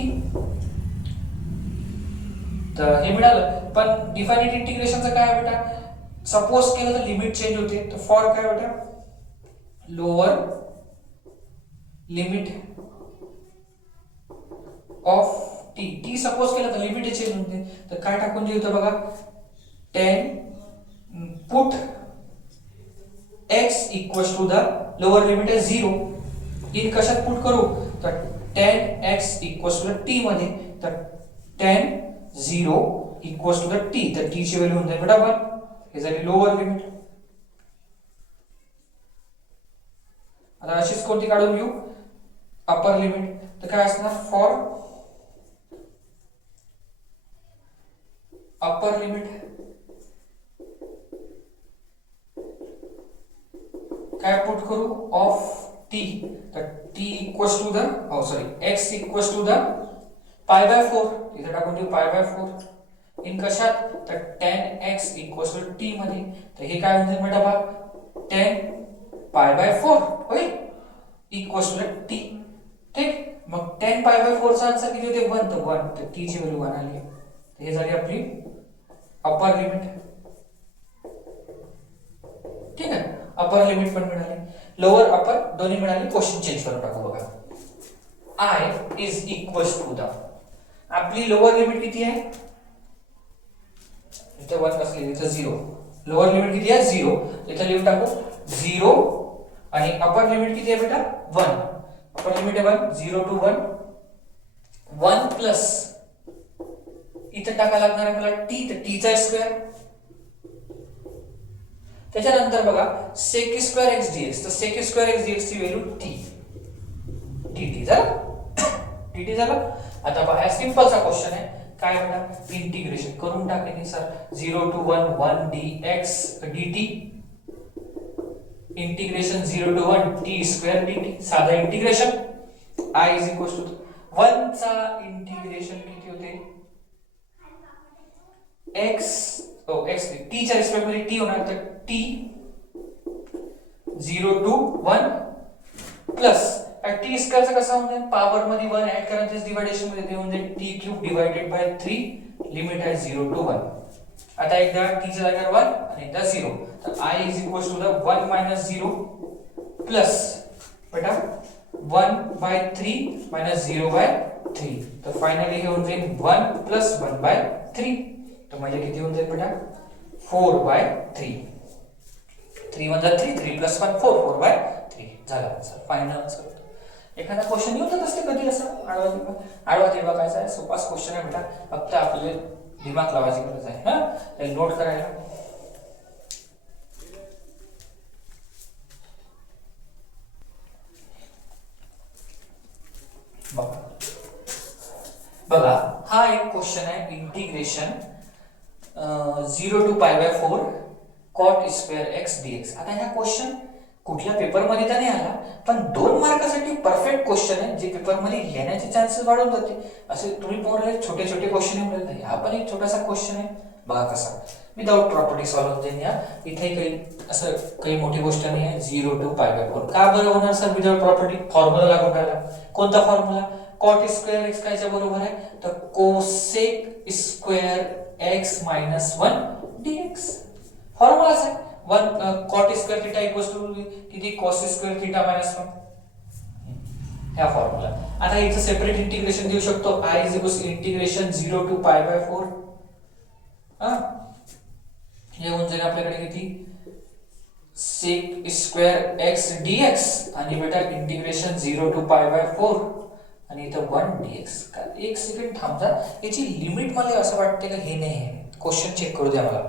तर हे मिळालं. पण डिफाइनिट इंटिग्रेशनचं काय आहे बेटा, सपोज केलं तर लिमिट चेंज होते. तर फॉर काय बेटा, lower limit of T suppose केलं तर लिमिट चेंज होते. तर काय टाकून देऊ बघा, 10 put x equals to the lower limit आहे 0. इन कशात पुट करू, तर 10x equals to the t मध्ये. तर 10 0 इक्वल्स टू द t, तर t ची व्हॅल्यू होऊन जाईल बेटा 1. हे झाली लोअर लिमिट. आता अशीच कोणती काढून घेऊ, अपर लिमिट. तर काय असणार, फॉर अपर लिमिट काय पुट करू ऑफ t, तर t equals to the x equals to the pi by 4. इथे टाकून देऊ पाय बाय 4. इन कशात, तर 10x इक्वल्स टू t मध्ये. तर हे काय होईल बेटा बघ, 10 पाय बाय 4 होईल इक्वल्स टू t. ठीक, मग 10 पाय बाय 4 चा आन्सर किती होते 1, तर 1, तर t ची व्हॅल्यू 1 आली. तर हे झाली आपली अपर लिमिट. ठीक आहे, अपर लिमिट पण मिळाली, लोअर अपर दोन्ही मिळाली. क्वेश्चन चेंज करून टाकू बघा. i is equals to the, आपली लोअर लिमिट किती आहे, इथे 1 असली, इथे 0. लोअर लिमिट किती आहे 0, इथे लिहून टाकू 0. आणि अपर लिमिट किती आहे बेटा 1. अपर लिमिट आहे 1, 0 टू 1. 1 प्लस इथे टाका लागणार आहे मला t, तर t चा स्क्वेअर. त्याच्यानंतर बघा sec स्क्वेअर x dx, तर sec स्क्वेअर x dx ची व्हॅल्यू t dt झालं. dt झालं. आता पहा सिंपलचा क्वेश्चन आहे, काय बेटा इंटिग्रेशन करून टाकले sir. 0 to 1 1 dx dt integration 0 to 1 t square dt, साधा integration. i is equals to 1 चा इंटिग्रेशन किती होते x, x t च्या रिस्पेक्ट मध्ये t होणार, तर t 0 to 1 plus t square चा कसा होईल, पॉवर मध्ये 1 ऍड करायचं डिवायडेशन मध्ये ते होईल t cube divided by 3. Limit आहे 0 टू 1. आता एकदा t च्या जागेवर 1 आणि एकदा 0, तर i is equals to the 1 minus 0 plus बेटा 1 बाय 3 मायनस 0 बाय 3. तर फायनली हे होऊन जाईल 1 प्लस 1 बाय 3. तर म्हणजे किती होऊन जाईल बेटा 4 बाय 3. 3 1 जा 3, 3 प्लस 1 4, 4 बाय 3 झाला आन्सर, फायनल आन्सर. एखादा क्वेश्चन येऊन जात असते कधी असं आडवा तिरवा कायचा आहे, सोपाच क्वेश्चन आहे बेटा, फक्त आपले दिमाग लावायची गरज आहे. हा नोट करायला. बघा हा एक क्वेश्चन आहे, integration 0 to pi by 4 cot square x dx. आता हा क्वेश्चन कुठल्या पेपर मध्ये तर नाही आला, पण 2 मार्कासाठी परफेक्ट क्वेश्चन आहे, जे पेपर मध्ये येण्याचे चान्सेस वाढून जाते. असे तुम्ही पोरले छोटे छोटे क्वेश्चन मिळत नाही, हा पण एक छोटासा क्वेश्चन आहे. बघा कसा विदाउट प्रॉपर्टी सॉल्व्ह होते. या इथे काही असं काही मोठी गोष्ट नाही आहे. 0 टू पाय बाय 4 का बरं होणार सर विदाउट प्रॉपर्टी, फॉर्म्युला लागून राहिला. कोणता फॉर्म्युला, cot स्क्वेअर x कायच्या बरोबर आहे, तर cosec square x minus 1 dx. फॉर्म्युलाच आहे 1 cot square theta equals to किती cos स्क्वेअर थीटा मायनस 1. हा फॉर्म्युला. आता इथं सेपरेट इंटिग्रेशन देऊ शकतो. i is equals integration 0 to pi by 4. हे होऊन जाईल आपल्याकडे किती sec स्क्वेअर x dx आणि बेटा इंटिग्रेशन 0 टू पाय बाय 4 आणि इथं 1 dx. एक सेकंड थांब जा, याची लिमिट मला असं वाटते का हे नाही आहे. क्वेश्चन चेक करू द्या मला.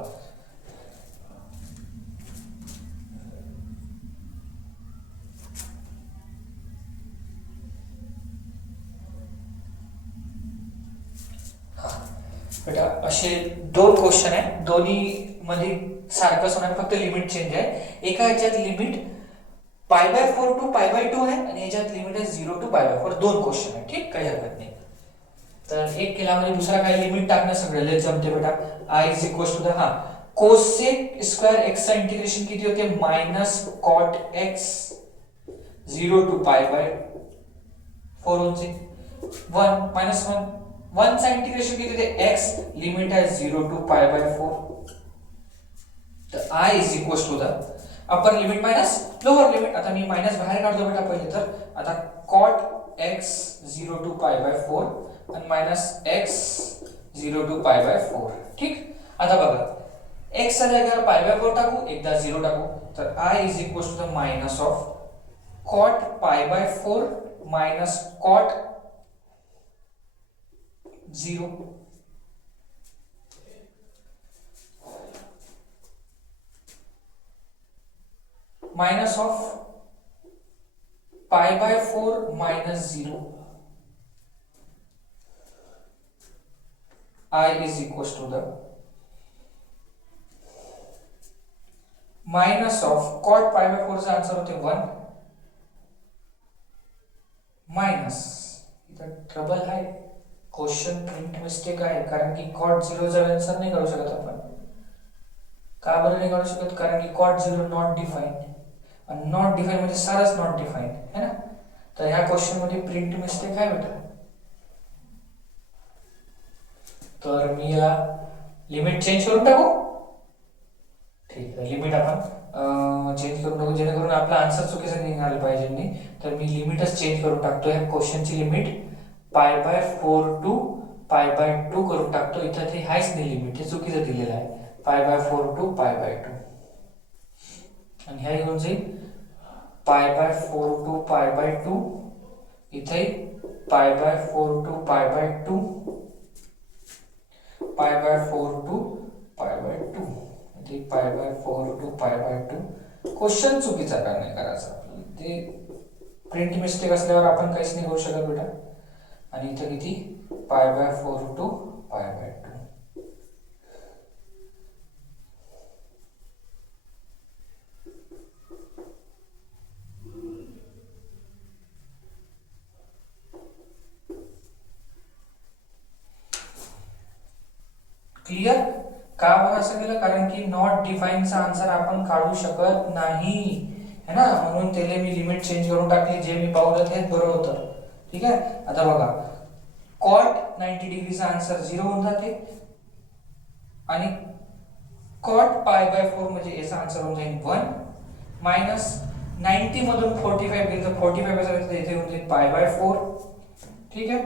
बेटा असे 2 क्वेश्चन आहेत, दोन्ही मध्ये सारखंच होणार, फक्त लिमिट चेंज आहे. एका ह्याच्यात limit pi by 4 to pi by 2 आहे आणि ह्याच्यात लिमिट आहे 0 टू पाय बाय 4. 2 क्वेश्चन आहे, ठीक, काही हरकत नाही. तर एक केला म्हणजे दुसरा काय लिमिट टाकणं सगळं लेट जमते बेटा. i is equals to the cosec square x चा इंटिग्रेशन किती होते minus cot x 0 to pi by 4 होते 1 मायनस 1 1 चा इंटिग्रेशन किती होते x लिमिट आहे 0 टू पाय बाय 4 तर I is equals to the upper limit minus lower limit. आता मी मायनस बाहेर काढतो बेटा पहिले तर आता cot x 0 to pi by 4 आणि minus x 0 to pi by 4. ठीक. आता बघा x च्या जागेवर पाय बाय 4 टाकू एकदा 0 टाकू तर I is equals to the minus of cot pi by 4 minus cot 0 minus of pi by 4 minus 0 I is equals to the minus of cot pi by 4 चा आन्सर होते 1 मायनस इथं ट्रबल आहे question print mistake आहे कारण की cot 0 चा answer नाही काढू शकत आपण. का बरं नाही काढू शकत कारण की cot 0 नॉट डिफाइंड आणि नॉट डिफाइन म्हणजे सारच नॉट डिफाइन है ना. तर ह्या क्वेश्चन मध्ये प्रिंट मिस्टेक आहे बेटा. तर मी या लिमिट चेंज करून टाकू. ठीक आहे लिमिट आपण चेंज करून टाकू जेणेकरून आपला आन्सर चुकीचा निघाला पाहिजे नाही. तर मी लिमिटच चेंज करून टाकतो. ह्या क्वेश्चनची limit pi by 4 to pi by 2 करून टाकतो. इथं ते हायच नाही लिमिट हे चुकीचं दिलेलं आहे पाय बाय 4 टू पाय बाय 2 आणि ह्या येऊन जाईल पाय बाय 4 टू पाय बाय 2 इथे pi by 4 to pi by 2 पाय बाय 4 टू पाय बाय 2 इथे pi by 4 to pi by 2. Question चुकीचा का नाही करायचा आपल्याला ते प्रिंट मिस्टेक असल्यावर आपण काहीच नाही करू शकत बेटा. आणि इथे किती pi by 4 to pi by 2. Clear. का बरं असं केलं कारण की नॉट डिफाइनचा आन्सर आपण काढू शकत नाही है ना. म्हणून त्याला मी लिमिट चेंज करून टाकली. जे मी पावलं तेच बरं होतं. ठीक आहे. आता बघा कॉट 90 डिग्रीचा आन्सर 0 होऊन जाते आणि कॉट पाय बाय 4 म्हणजे याचा आन्सर होऊन जाईल 1 मायनस 90 मधून 45 गेलं तर 45 चा इथे होऊन जाईल पाय बाय 4. ठीक आहे.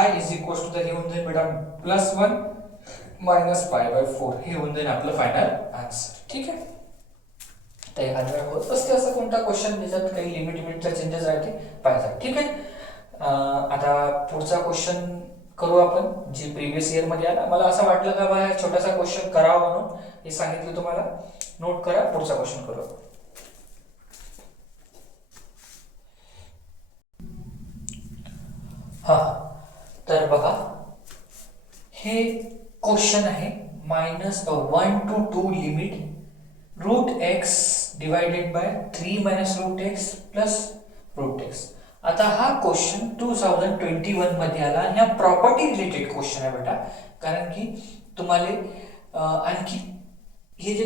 I is equals to the हे होऊन जाईल बेटा प्लस 1 मायनस पाय बाय 4 हे होऊन जाईल आपलं फायनल आन्सर. ठीक आहे. तर एखाद्या वेळा होत असते असं कोणता क्वेश्चन त्याच्यात काही लिमिटचा चेंजेस राहते पाहिजे. ठीक आहे. आता पुढचा क्वेश्चन करू आपण जे प्रिव्हियस इयर मध्ये आला. मला असं वाटलं का बा छोटासा क्वेश्चन करावा म्हणून हे सांगितलं तुम्हाला. नोट करा. पुढचा क्वेश्चन करू आपण. हा तर बघा हे क्वेश्चन आहे minus 1 to 2 limit root x divided by 3 minus root x plus root x. आता हा क्वेश्चन 2021 मध्ये आला आणि हा प्रॉपर्टी रिलेटेड क्वेश्चन आहे बेटा. कारण की तुम्हाला आणखी हे जे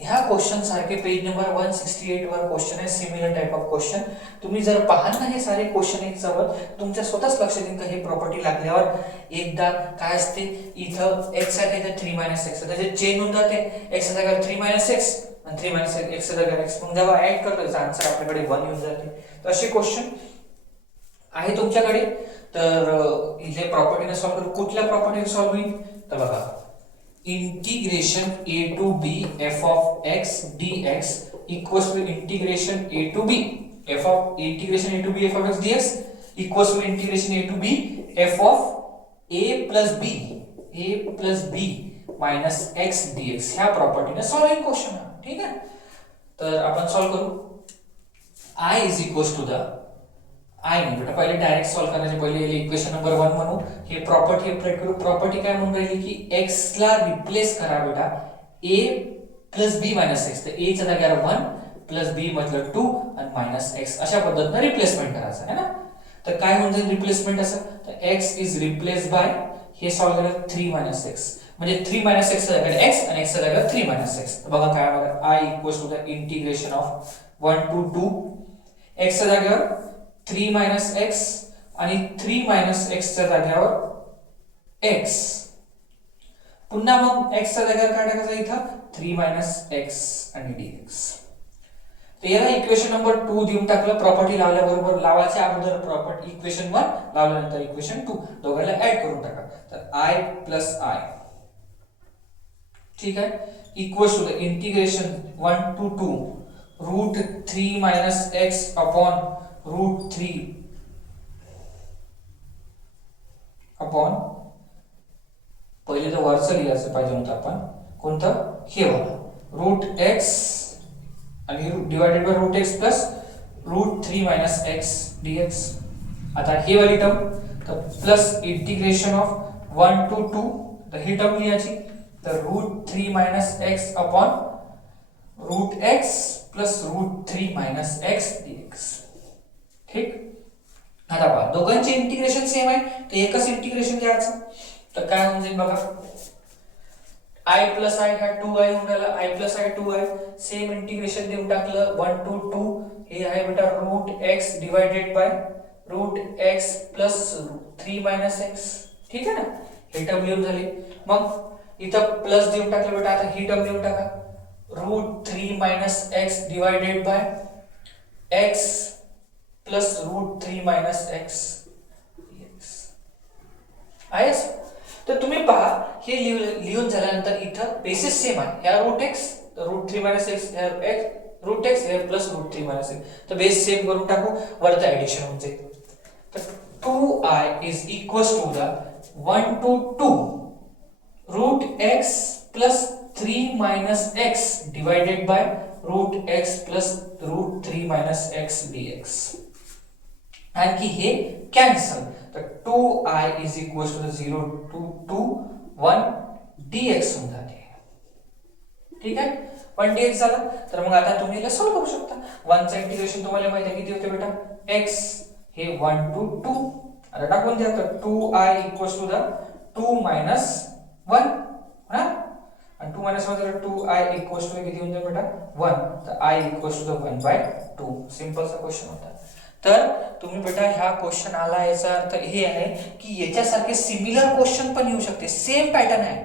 ह्या क्वेश्चन सारखे पेज नंबर 168 वर क्वेश्चन आहे सिमिलर टाइप ऑफ क्वेश्चन. तुम्ही जर पाहाल ना हे सारे क्वेश्चन एक सोबत तुमच्या स्वतःच लक्षात येईल का हे प्रॉपर्टी लागल्यावर एकदा काय असते इथं x आहे तर 3 मायनस एक्स त्याचे चेंज होऊन जाते. x च्या जागेवर 3 मायनस एक्स आणि 3 मायनस एक्स च्या जागेवर x. मग जेव्हा ऍड करतो याचा आन्सर आपल्याकडे 1 येऊन जाते. तर असे क्वेश्चन आहे तुमच्याकडे. तर इथे प्रॉपर्टीने सॉल्व्ह करू. कुठल्या प्रॉपर्टीने सॉल्व्ह होईल तर बघा integration a to b f of x dx equals to integration a to b f of integration a to b f of x dx equals to integration a to b f of a plus b minus x dx ह्या प्रॉपर्टीने solving question आहे. ठीक आहे. तर आपण solve करू. I is equals to the I नाही बेटा पहिले डायरेक्ट सॉल्व्ह करण्याचे पहिले इक्वेशन नंबर 1 म्हणू. हे प्रॉपर्टी अप्लाय करू. प्रॉपर्टी काय म्हणून राहिली की x ला रिप्लेस करा बेटा a plus b minus x. तर a च्या जागेवर 1 प्लस b मतलब 2 आणि मायनस x अशा पद्धतीने रिप्लेसमेंट करायचं आहे ना. तर काय होऊन जाईल रिप्लेसमेंट असं तर x इज रिप्लेस बाय हे सॉल्व्ह केलं 3 मायनस x म्हणजे 3 मायनस एक्स च्या जागेवर एक्स आणि एक्स च्या जागेवर 3 मायनस एक्स. बघा काय बघा I equals to the integration of 1 to 2 x च्या जागेवर 3 मायनस एक्स आणि 3 मायनस एक्स च्या जागेवर एक्स. पुन्हा मग एक्स च्या जागेवर काय टाकायचं इथं 3 मायनस एक्स आणि dx. तर याला इक्वेशन नंबर 2 देऊन टाकलं. प्रॉपर्टी लावल्याबरोबर लावायच्या अगोदर प्रॉपर्टी इक्वेशन 1 लावल्यानंतर इक्वेशन 2 दोघांना ऍड करून टाका. तर i प्लस i ठीक आहे equals to the integration 1 to 2 root 3 minus x upon root 3 upon पहिले तर वरचं लिहायचं पाहिजे होतं आपण कोणतं हे वाला रूट एक्स आणि divided by root x plus root 3 minus x dx. आता हे वाली टर्म तर प्लस इंटिग्रेशन ऑफ 1 टू 2 तर ही टर्म लिहायची तर root 3 minus x upon root x plus root 3 minus x dx. ठीक. आता पहा दोघांचे इंटिग्रेशन सेम आहे तर एकच इंटिग्रेशन घ्यायचं. तर काय होऊन जाईल बघा i प्लस i हा 2i होऊन राहिला i plus i 2i same integration देऊन टाकलं 1 टू 2 हे आहे बेटा root x divided by root x plus 3 minus x. ठीक आहे ना हे टर्म लिहून झाली. मग इथं प्लस देऊन टाकलं बेटा आता ही टर्म लिहून टाका root 3 minus x divided by x plus root 3 minus x dx. आहे तर तुम्ही पहा हे लिहून झाल्यानंतर इथं बेसिस सेम आहे या root x root 3 minus x root x plus root 3 minus x तर बेस सेम करून टाकू वरती ऍडिशन होऊन जाईल. तर 2i is equals to the 1 to 2 root x plus 3 minus x divided by root x plus root 3 minus x dx. आणखी हे cancel तर 2i is equals to 0 to 2 1 dx होऊन जाते. ठीक आहे 1 dx झालं. तर मग आता तुम्ही याला सॉल्व करू शकता. 1 चं इंटिग्रेशन तुम्हाला माहिती आहे किती होते बेटा x हे 1 टू 2 आता टाकून द्या तर 2i इक्वल्स टू 2 मायनस 1 हा आणि 2 मायनस 1 तर 2i इक्वल्स टू किती होऊन जाईल बेटा 1 तर i इक्वल्स टू 1/2 सिंपल सा क्वेश्चन होता. तर तुम्ही बेटा ह्या क्वेश्चन आला याचा अर्थ हे आहे की याच्यासारखे सिमिलर क्वेश्चन पण येऊ शकते सेम पॅटर्न आहे.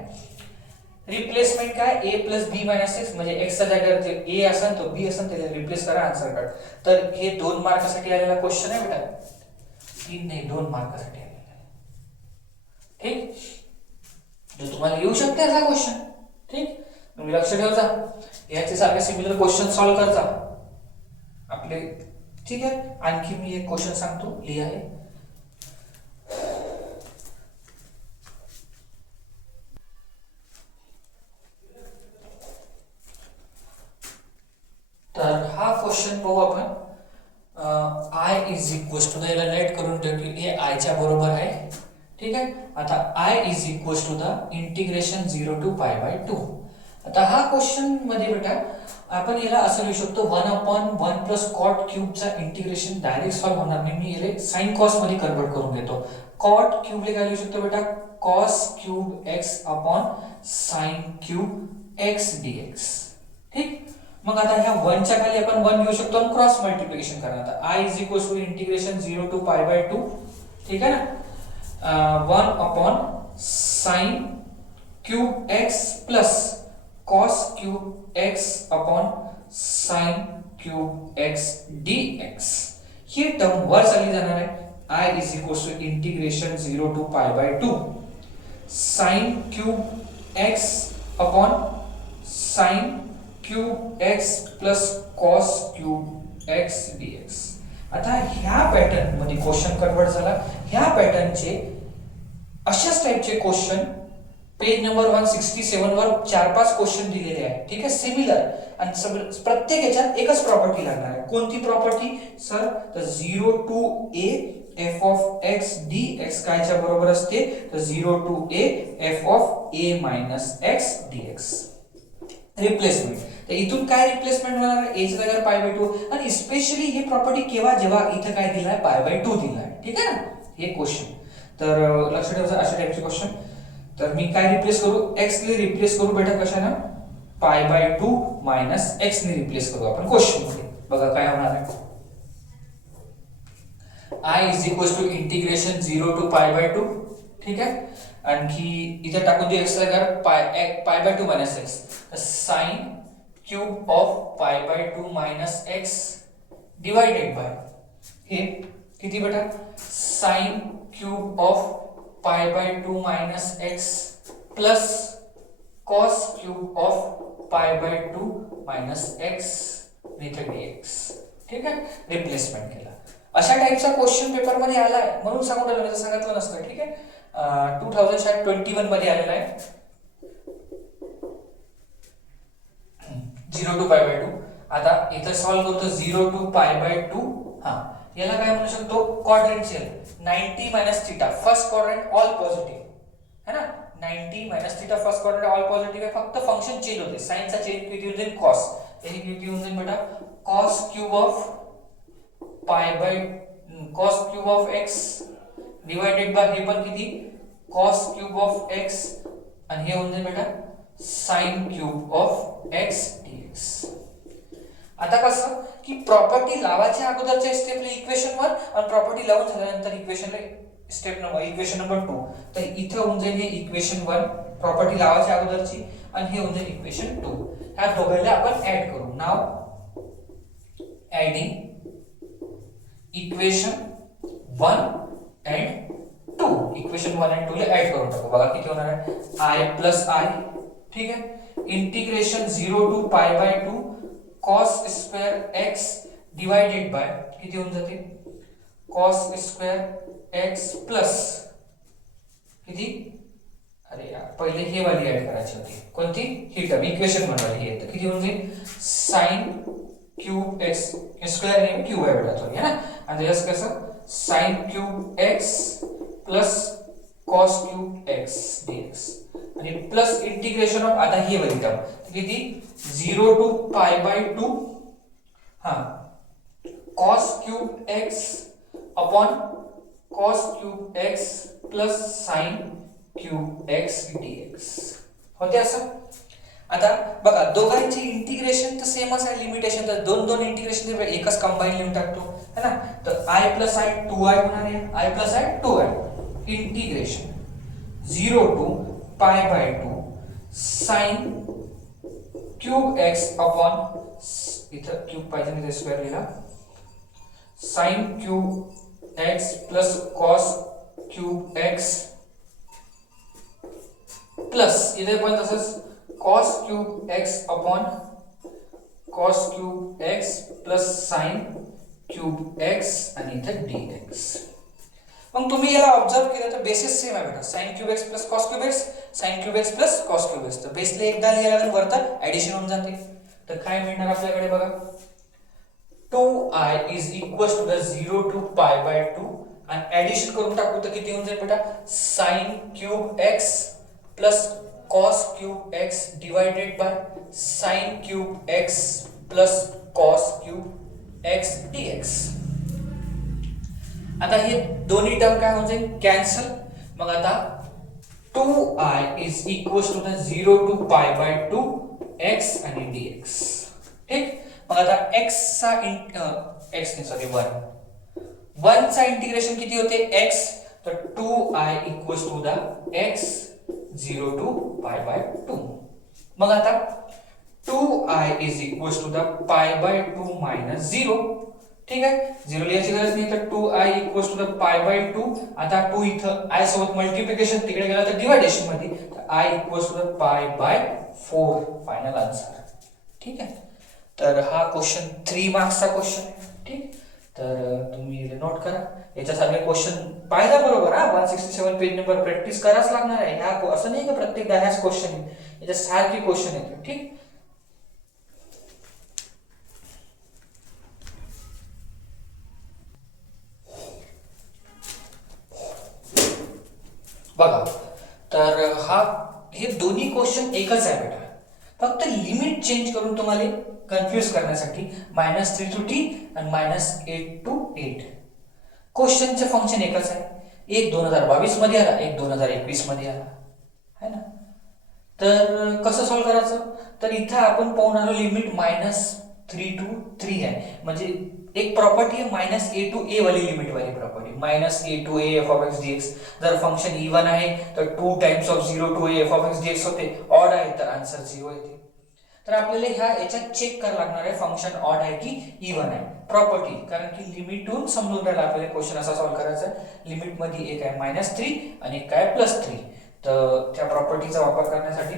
रिप्लेसमेंट काय a प्लस b मायनस 6 म्हणजे x च्या जागेवर जे a असेल तो b असेल त्याला रिप्लेस करा आन्सर काढ. तर हे 2 मार्कासाठी आलेला क्वेश्चन आहे बेटा 3 नाही 2 मार्कासाठी आलेला आहे. ठीक जो तुम्हाला येऊ शकते असा क्वेश्चन. ठीक तुम्ही लक्ष ठेवा याचे सारखे सिमिलर क्वेश्चन सॉल्व करता आपले. ठीक आहे आणखी मी एक क्वेश्चन सांगतो लिहा आहे. तर हा क्वेश्चन पाहू आपण i is equals to the याला लेट करून ठेवू हे i च्या बरोबर आहे. ठीक आहे आता i is equals to the integration 0 to pi by 2. आता हा क्वेश्चन मध्ये बेटा आपण याला असं लिहू शकतो 1/1 प्लस कॉट क्यूब चा इंटिग्रेशन डायरेक्ट सॉल्व होणार नाही. मी याला साइन कॉस मध्ये कन्वर्ट करून घेतो. कॉट क्यूब ले काय लिहू शकतो बेटा cos cube x upon sine cube x dx. ठीक मग आता ह्या 1 च्या खाली आपण 1 घेऊ शकतो आणि क्रॉस मल्टिप्लिकेशन करणार. आता i is equals to integration 0 to pi by 2. ठीक आहे ना 1 upon sine cube x plus cos cube x upon sin cube x dx. ही टर्म वर चालली जाणार आहे. i is equals to integration 0 to pi by 2 sin cube x upon sin cube x plus cos cube x dx. आता ह्या pattern मध्ये question convert झाला. ह्या पॅटर्नचे अशाच टाइपचे क्वेश्चन पेज नंबर 167 वर 4-5 क्वेश्चन दिलेले आहेत. ठीक आहे सिमिलर आणि प्रत्येक याच्यात एकच प्रॉपर्टी लागणार आहे. कोणती प्रॉपर्टी सर तर 0 to a f of x dx कायच्या बरोबर असते तर 0 to a f of a minus x dx. Replacement तर इथून काय रिप्लेसमेंट होणार आहे a च्या जागेवर पाय बाय 2 आणि स्पेशली ही प्रॉपर्टी केव्हा जेव्हा इथं काय दिलाय पाय बाय 2 दिलाय. ठीक आहे ना हे क्वेश्चन तर लक्ष ठेवा अशा टाइपचे क्वेश्चन. तर मी काय रिप्लेस करू, x ने रिप्लेस करू बेटा कशानं, पाय बाय 2 मायनस x ने रिप्लेस करू आपण क्वेश्चन मध्ये. बघा काय होणार आहे, I is equal to integration 0 to pi by 2. ठीक आहे, आणखी इथे टाकून देऊ x ला पाय by 2 minus x, sine cube of pi by 2 minus x divided bye हे किती बेटा, sine cube of pi by 2 minus x plus cos cube of pi by 2 minus x dx. ठीक आहे, रिप्लेसमेंट केला. अशा टाइपचा क्वेश्चन पेपर मध्ये आलाय म्हणून सांगून राहिलो, सांगितलं नसतं. ठीक आहे, 2021 मध्ये आलेला आहे 0 टू पाय बाय 2. आता इथं सॉल्व्ह करतो 0 टू पाय बाय 2. हा, याला काय म्हणू शकतो, quadrant chain 90 minus theta, first quadrant all positive है ना, 90 minus theta first quadrant all positive आहे, फक्त फंक्शन चेंज होते, साइनचा चेंज किती होते, कॉस, याची किती होऊन बेटा, cos cube of pi by cos cube of x divided bye हे पण किती, कॉस क्यूब ऑफ x, आणि हे होऊन जाईल बेटा sine cube of x dx. आता कसं की प्रॉपर्टी लावायच्या अगोदरच्या स्टेपला इक्वेशन 1 आणि प्रॉपर्टी लावून झाल्यानंतर इक्वेशन नंबर 2. तर इथे होऊन जाईल हे इक्वेशन 1 प्रॉपर्टी लावायच्या अगोदरची, आणि हे होऊन जाईल इक्वेशन 2. ह्या दोघांना आपण ऍड करू. नाव adding equation 1 and 2, equation 1 and 2 ला ऍड करून टाकू. बघा किती होणार आहे, i प्लस i. ठीक आहे, integration 0 to pi by 2 cos square x divided by किती होऊन जाते, cos स्क्वेअर x प्लस किती, अरे यार पहिले हे वाली ऍड करायची होती, कोणती, ही टर्म इक्वेशन 1 वाली आहे. तर किती होऊन जाईल, sin क्यूब x स्क्वेअर हे क्यूब आहे बेटा तो, है ना, आणि त्याच्यात कसं sin cube x plus cos cube x dx, आणि प्लस इंटिग्रेशन ऑफ, आता ही वाली टर्म किती, 0 टू पाय बाय 2 हा cos cube x upon cos cube x plus sin cube x dx होते असं. आता बघा दोघांची इंटिग्रेशन तर सेमच आहे, लिमिटेशन तर दोन इंटिग्रेशन एकच कंबाईन लिहून टाकतो है ना. तर i प्लस i 2i होणार आहे, i plus i 2i integration 0 to pi by 2 sine cube x upon, इथं क्यूब पाहिजे मी स्क्वेअर लिहिला, sine cube x plus cos cube x plus इथे पण तसंच cos cube x upon cos cube x plus sin cube x आणि इथे dx. मग तुम्ही याला ऑब्जर्व केलं तर बेसिस सेम आहे बेटा, sin cube x plus cos cube x, sin cube x plus cos cube x. तर बेसला एकदा लिहायला लागेल, वरतं ऍडिशन होऊन जाते. तर काय मिळणार आपल्याकडे बघा, 2i is equal to the 0 to pi by 2 आणि ऍडिशन करून टाकू तर किती होऊन जाईल बेटा, sin cube x plus cos cube x divided by sin cube x plus cos cube x dx. आता हे दोन्ही टर्म काय होऊन जाईल, कॅन्सल. मग आता 2i is equal to the 0 to pi by 2 x आणि dx. ठीक, मग आता x चा x नाही सॉरी 1 चा इंटिग्रेशन किती होते x, तर 2i equal to the x 0 to pi by 2. मग आता 2i is equal to the pi by 2 minus 0. ठीक आहे, 0 लिहायची गरज नाही, तर 2i equal to the pi by 2. आता 2 इथं i सोबत मल्टिप्लिकेशन तिकडे गेला तर डिवायडेशन मध्ये, तर i equal to the pi by 4 final answer. ठीक आहे, तर हा क्वेश्चन 3 मार्क्सचा क्वेश्चन आहे. ठीक, तर तुम्ही नोट करा. याच्यासारखे क्वेश्चन पाहिजे बरोबर हा, 167 पेज नंबर प्रॅक्टिस करायच लागणार आहे. ह्या असं नाही का प्रत्येक ह्याच क्वेश्चन आहे, याच्या सारखी क्वेश्चन येते. ठीक, बघा तर हे दोन्ही क्वेश्चन एकच आहे बेटा, फक्त लिमिट चेंज करून तुम्हाला कन्फ्यूज करण्यासाठी -3 टू t आणि -8 टू 8. क्वेश्चनचे फंक्शन एकच आहे, एक 2022 मध्ये आला, एक 2021 मध्ये आला है ना. तर कसं सॉल्व्ह करायचं, तर इथं आपण पाहून आलो लिमिट -3 to 3 आहे, म्हणजे एक प्रॉपर्टी आहे -a to a वाली लिमिट वाली property, -a to a f of x dx. जर फंक्शन इवन आहे तर 2 times of 0 to a f of x dx होते, ऑड आहे तर आन्सर 0 येते. तर आपल्याला ह्या याच्यात चेक करायला लागणार आहे फंक्शन ऑड आहे की इवन आहे प्रॉपर्टी, कारण की लिमिटहून समजून राहिला आपल्याला क्वेश्चन असा सॉल्व्ह करायचा आहे. लिमिट मध्ये एक आहे -3 आणि एक आहे +3. तर त्या प्रॉपर्टीचा वापर करण्यासाठी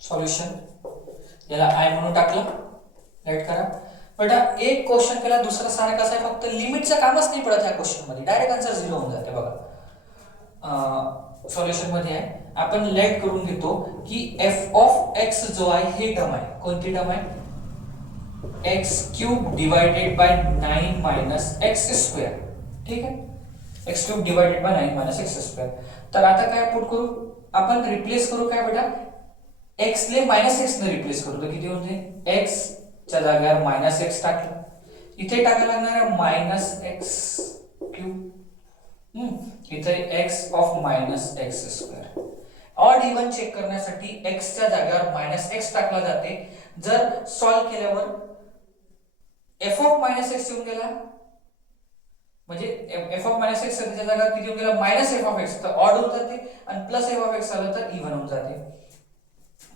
सॉल्युशन याला आय म्हणून टाकलं, राईट करा. बेटा एक क्वेश्चन केला, दुसरा सारखा कसा आहे, फक्त लिमिटचं कामच नाही पडत ह्या क्वेश्चन मध्ये, डायरेक्ट आन्सर 0 होऊन जाते. बघा सॉल्युशन मध्ये आहे, आपण लेट करून घेतो की f ऑफ x जो आहे हे टर्म आहे, कोणती टर्म आहे, x³ डिवाइडेड बाय 9 - x². ठीक आहे, x³ डिवाइडेड बाय 9 - x². तर आता काय पुट करू आपण, रिप्लेस करू काय बेटा, x ले -x ने रिप्लेस करू, तर किती होते, x च्या जागेवर -x टाकलं, इथे टाकायला लागणार आहे -x³, इथे x of -x². Odd even check करण्यासाठी x च्या जागेवर -x टाकला जाते. जर सॉल्व केल्यावर f ऑफ -x येऊन गेला, म्हणजे f ऑफ -x त्याच्या जागेवर किती येऊन गेला, -f ऑफ x, तर ऑड होऊन जाते, आणि +f ऑफ x आलं तर इवन होऊन जाते.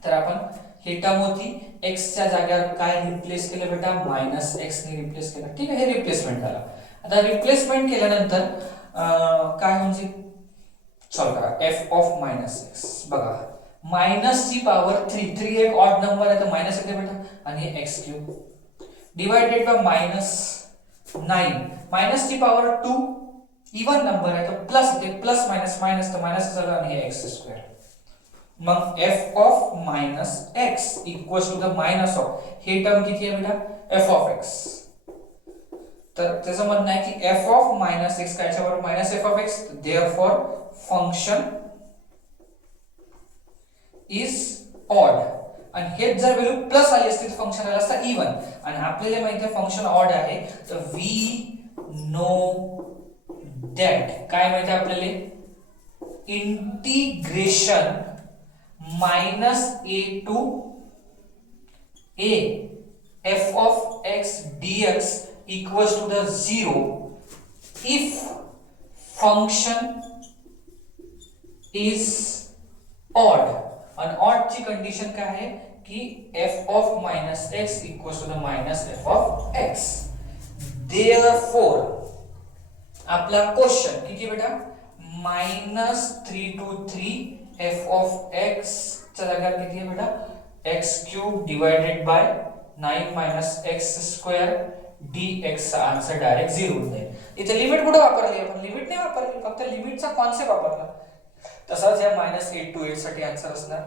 तर आपण ही टर्म होती, x च्या जागेवर काय रिप्लेस केलं बेटा, -x ने रिप्लेस केलं. ठीक आहे, हे रिप्लेसमेंट झालं. आता रिप्लेसमेंट केल्यानंतर काय म्हणजे सॉल्व्ह करा, f ऑफ -x. बघा मायनस ची पॉवर 3 एक ऑड नंबर आहे तर मायनस येते बेटा, आणि हे x³ डिवाइडेड बाय -9, मायनस ची पॉवर 2 इवन नंबर आहे तर प्लस येते, प्लस मायनस मायनस तर मायनस झालं, आणि हे x². मग f of -x equals to the minus of, हे टर्म किती आहे बेटा, f ऑफ x. तर त्याचं म्हणणं आहे की f ऑफ -x कायच्या बरोबर, -f of x, therefore function is odd. आणि हे जर व्हॅल्यू प्लस आली असती तर फंक्शन आलं असतं इवन, आणि आपल्याला माहिती आहे फंक्शन ऑड आहे, तर वी नो दॅट काय माहिती आहे आपल्याला, integration -a to a f of x dx equals to the 0 if function is odd. आणि ऑड ची कंडिशन काय आहे की f of -x equals to the -f of x. therefore आपला क्वेश्चन किती बेटा, -3 to 3 f of x च्या जागेवर किती आहे बेटा, x³ divided by 9 - x² dx चा आन्सर डायरेक्ट 0 होऊन जाईल. इथे लिमिट कुठे वापरली आपण, लिमिट नाही वापरली, फक्त लिमिटचा कॉन्सेप्ट वापरला. तसाच या -8 to 8 साठी आन्सर असणार.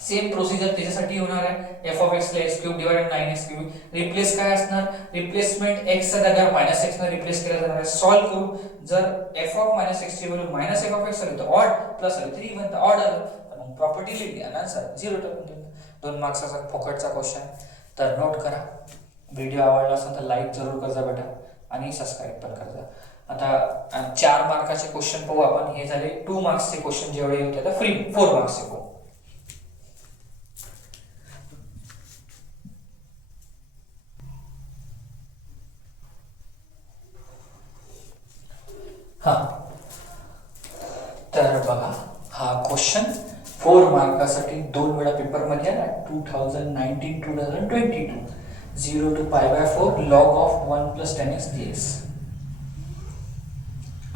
सेम प्रोसिजर त्याच्यासाठी होणार आहे, f of x ला x³ डिवाइडेड 9x³. रिप्लेस काय असणार, रिप्लेसमेंट x च्या जागेवर -x ने रिप्लेस केला जाणार आहे. सॉल्व करू, जर f of -x ची व्हॅल्यू -f of x आली तर ऑड, प्लस आली तर इवन, तर ऑड आलं तर मग प्रॉपर्टी लिहिली आणि आन्सर 0 टाकून. 2 मार्क्सचा फोकटचा क्वेश्चन. तर नोट करा, व्हिडिओ आवडला असेल तर लाईक जरूर करा बेटा, आणि सबस्क्राईब पण करा. आता 4 मार्काचे क्वेश्चन पाहू आपण, हे झाले 2 मार्क्सचे क्वेश्चन जेवढे होते आता 4 मार्क्सचे पाहू. हा तर बघा, हा क्वेश्चन 4 मार्कासाठी 2 वेळा पेपर मध्ये आला, 2019-2022. 0 to π/4 log of 1 plus 10x dx.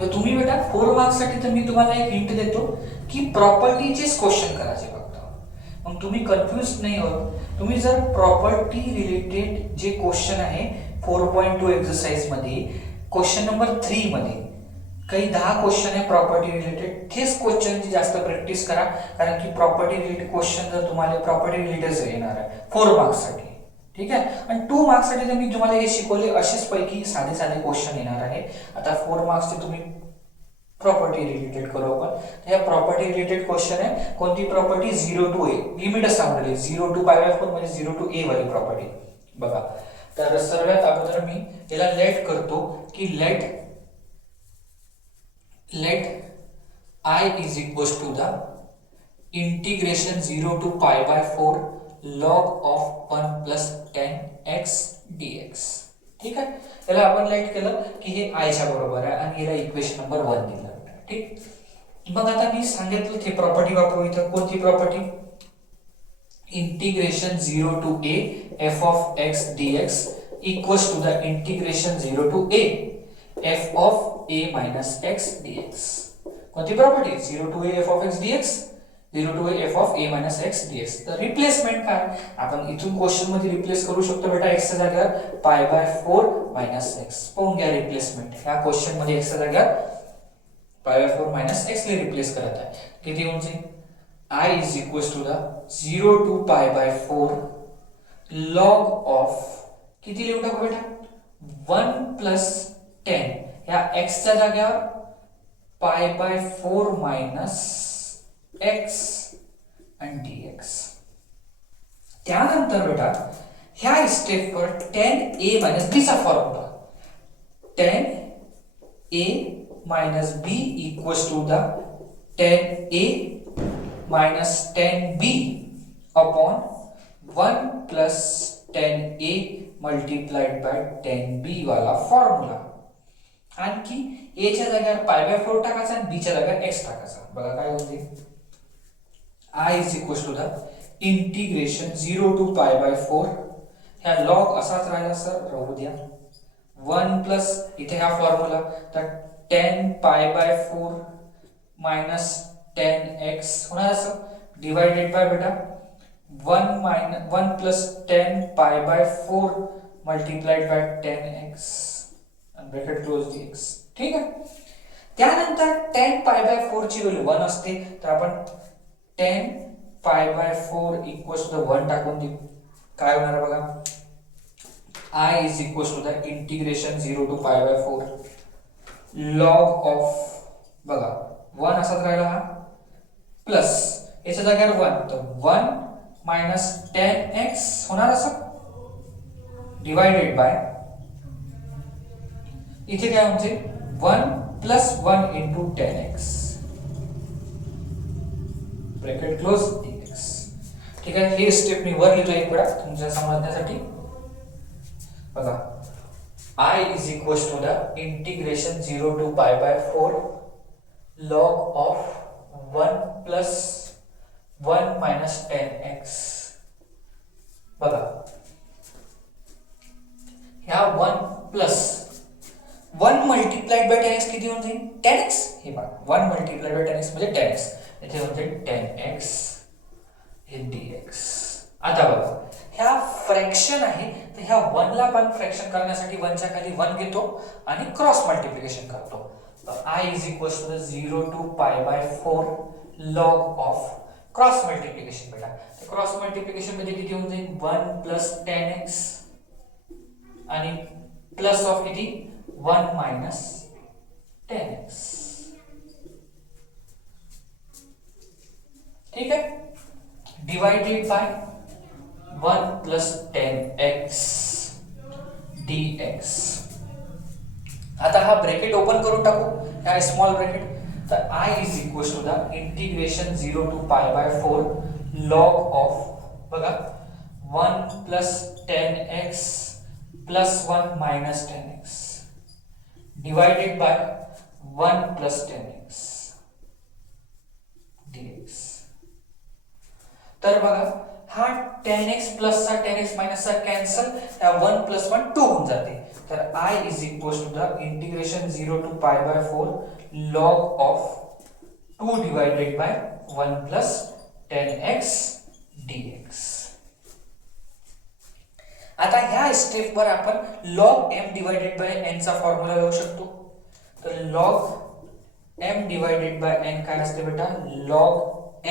तर तुम्ही बेटा 4 मार्क्स साठी तर मी तुम्हाला एक हिंट देतो की प्रॉपर्टीचेच क्वेश्चन करायचे फक्त, मग तुम्ही कन्फ्युज नाही होत. तुम्ही जर प्रॉपर्टी रिलेटेड जे क्वेश्चन आहे 4.2 एक्सरसाइज मध्ये क्वेश्चन नंबर 3 मध्ये काही 10 क्वेश्चन आहे प्रॉपर्टी रिलेटेड, तेच क्वेश्चनची जास्त प्रॅक्टिस करा, कारण की प्रॉपर्टी रिलेटेड क्वेश्चन जर तुम्हाला प्रॉपर्टी रिलेटेड येणार आहे 4 मार्क्स साठी. ठीक आहे, आणि 2 मार्क्स साठी तर मी तुम्हाला हे शिकवले असेच पैकी साधे साधे क्वेश्चन येणार आहे. आता 4 मार्क्सचे तुम्ही प्रॉपर्टी रिलेटेड करू आपण. तर या प्रॉपर्टी रिलेटेड क्वेश्चन आहे, कोणती प्रॉपर्टी, 0 to a, लिमिटच सांगितली 0 to π/4 म्हणजे 0 to a वाली प्रॉपर्टी. बघा, तर सर्वात अगोदर मी याला लेट करतो की late let I is equals to the integration 0 to pi by 4 log of 1 plus 10x dx. ठीक आहे, याला आपण लाईट केलं की हे i च्या बरोबर आहे आणि याला इक्वेशन नंबर 1 दिलं. ठीक, मग आता मी सांगितलं ते प्रॉपर्टी वापरू. इथं कोणती property? Integration 0 to a f of x dx equals to the integration 0 to a f of a minus x dx. कोणती property? 0 to a f of x dx, 0 to a f of a minus x dx. तर replacement काय? आपण इथून question मध्ये replace करू शकतो बेटा x च्या जागेवर पाय बाय 4 मायनस x. पाहून घ्या रिप्लेसमेंट. ह्या क्वेश्चन मध्ये x च्या जागेवर पाय बाय 4 मायनस x ने रिप्लेस करत आहे. किती होऊन जाईल? I is equals to the 0 to pi by 4 log of किती लिहून टाकू बेटा? 1 plus 10 या x च्या जागेवर pi by 4 minus x and dx. त्यानंतर बेटा ह्या स्टेपवर 10a minus b चा formula 10a minus b equals to the 10a minus 10b upon 1 plus 10a multiplied by 10b वाला फॉर्म्युला. आणखी a च्या जागेवर पाय बाय 4 टाकायचा आणि b च्या जागेवर x टाकायचा. बघा काय होते? I is equals to the integration 0 to pi by 4 ह्या log असाच राहिला सर, राहू द्या. 1 plus इथे हा फॉर्म्युला तर 10 pi by 4 minus 10x होणार असं डिवाइडेड बाय बेटा 1 plus 10 pi by 4 multiplied by 10x and bracket close dx. ठीक आहे, त्यानंतर 10 pi by 4 ची व्हॅल्यू 1 असते तर आपण 10 pi by 4 equals to the 1 टाकून देऊ. काय होणार बघा? I is equals to the integration 0 to pi by 4 log of बघा 1 असाच राहिला हा प्लस याच्या जागेवर 1 तर 1 minus 10x होणार असं डिवाइडेड बाय इथे काय म्हणजे 1 plus 1 into 10x bracket close dx. ठीक आहे, हे स्टेप मी वर लिहितो एक वेळा तुमच्या समजण्यासाठी. बघा I is equals to the integration 0 to pi by 4 log of 1 plus 1 minus 10x. बघा ह्या 1 plus 1 multiplied by 10x किती होऊन जाईल? 10x. हे बघा 1 multiplied by 10x म्हणजे 10x. इथे होऊन जाईल 10x हे dx. आता बघा ह्या फ्रॅक्शन आहे तर ह्या 1 ला पण फ्रॅक्शन करण्यासाठी 1 च्या खाली 1 घेतो आणि क्रॉस मल्टिप्लिकेशन करतो. I is equals to the 0 to pi by 4 log of cross multiplication बेटा. क्रॉस मल्टिप्लिकेशन मध्ये किती होऊन जाईल? 1 plus 10x आणि प्लस ऑफ किती? 1 minus 10x. ठीक आहे, divided by 1 plus 10x dx. आता हा ब्रॅकेट ओपन करून टाकू, ह्या स्मॉल ब्रॅकेट. तर I is equals to the integration 0 to pi by 4 log of बघा 1 plus 10x plus 1 minus 10x divided by 1 plus 10x dx. तर बघा हा 10x प्लस चा 10x मायनस चा कॅन्सल, या 1 plus 1 2 होऊन जाते. तर I is equals to the integration 0 to pi by 4 log of 2 divided by 1 plus 10x dx. आता ह्या स्टेप वर आपण log m divided by n चा फॉर्म्युला लिहू शकतो. तर log m divided by n काय असते बेटा? log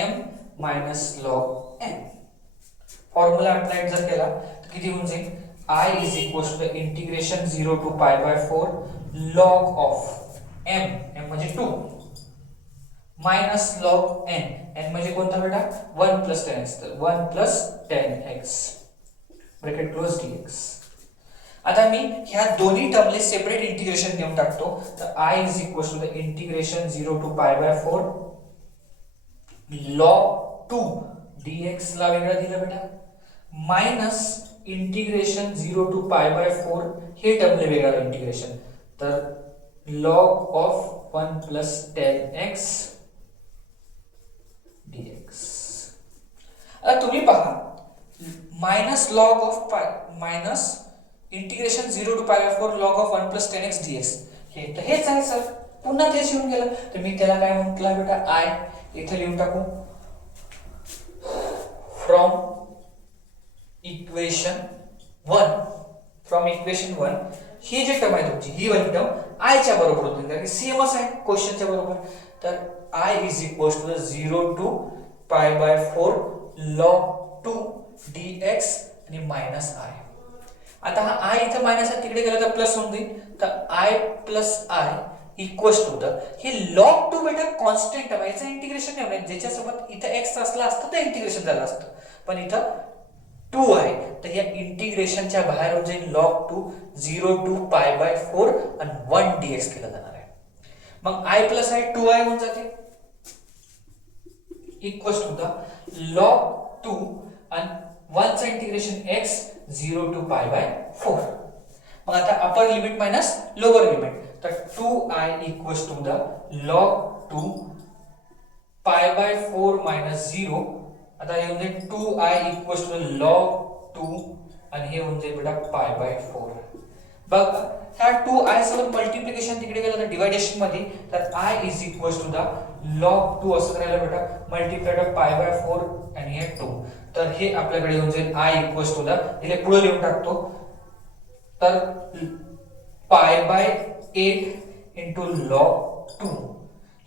m minus log n. Formula applied जर केला तर किती होऊन जाईल? I is equals to the integration 0 to pi by 4 log of m, m म्हणजे 2 minus log n, n म्हणजे कोणता बेटा? 1 plus 10x. तर 1 plus 10x bracket close dx. आता मी ह्या दोन्ही टर्मले सेपरेट इंटिग्रेशन देऊन टाकतो. तर I is equal to the integration 0 to pi by 4 log 2 dx ला वेगळं दिलं बेटा, minus integration 0 to pi by 4 हे टर्मले वेगळं इंटिग्रेशन, तर log of 1 plus 10x dx. आता तुम्ही पहा minus log of pi minus integration 0 to pi by 4 log of 1 plus 10x dx, हे तर हेच आहे सर, पुन्हा तेच येऊन गेलं. तर मी त्याला काय म्हटलं बेटा, I इथे लिहून टाकू फ्रॉम इक्वेशन 1 ही जी टर्म आहे तुमची, ही वाली टर्म I च्या बरोबर होती, कारण की सेमच आहे क्वेश्चनच्या बरोबर. तर I is equal to 0 to pi by 4 log 2 dx आणि मायनस I. आता हा I इथं मायनस आहे, तिकडे गेला तर प्लस होऊन जाईल. तर I plus I equals to the, हे log 2 बेटा कॉन्स्टंट आहे, याचं इंटिग्रेशन नाही होणार. ज्याच्यासोबत इथं x असला असतं तर इंटिग्रेशन झालं असतं, पण इथं 2 आहे, तर या इंटिग्रेशनच्या बाहेर होऊन जाईल log 2 0 टू पाय बाय 4 आणि 1 dx केलं जाणार आहे. मग I प्लस I 2I होऊन जाते इक्वल्स टू द log 2 आणि 1 चं integration x 0 to pi by 4. मग आता upper limit minus lower limit, तर 2I equals to the log 2 पाय बाय 4 मायनस 0. आता हे होऊन जाईल 2I equals to the log 2 आणि हे होऊन जाईल बेटा पाय बाय 4. बघ ह्या 2I सोबत मल्टिप्लिकेशन तिकडे गेलं तर डिवायडेशन मध्ये, तर I is equals to the log 2 असं करायला बेटा मल्टिप्लाइड पाय बाय 4 आणि हे 2. तर हे आपल्याकडे येऊन जाईल I इक्वल्स टू द, इथे पुढे लिहून टाकतो, तर पाय बाय 8 इंटू log 2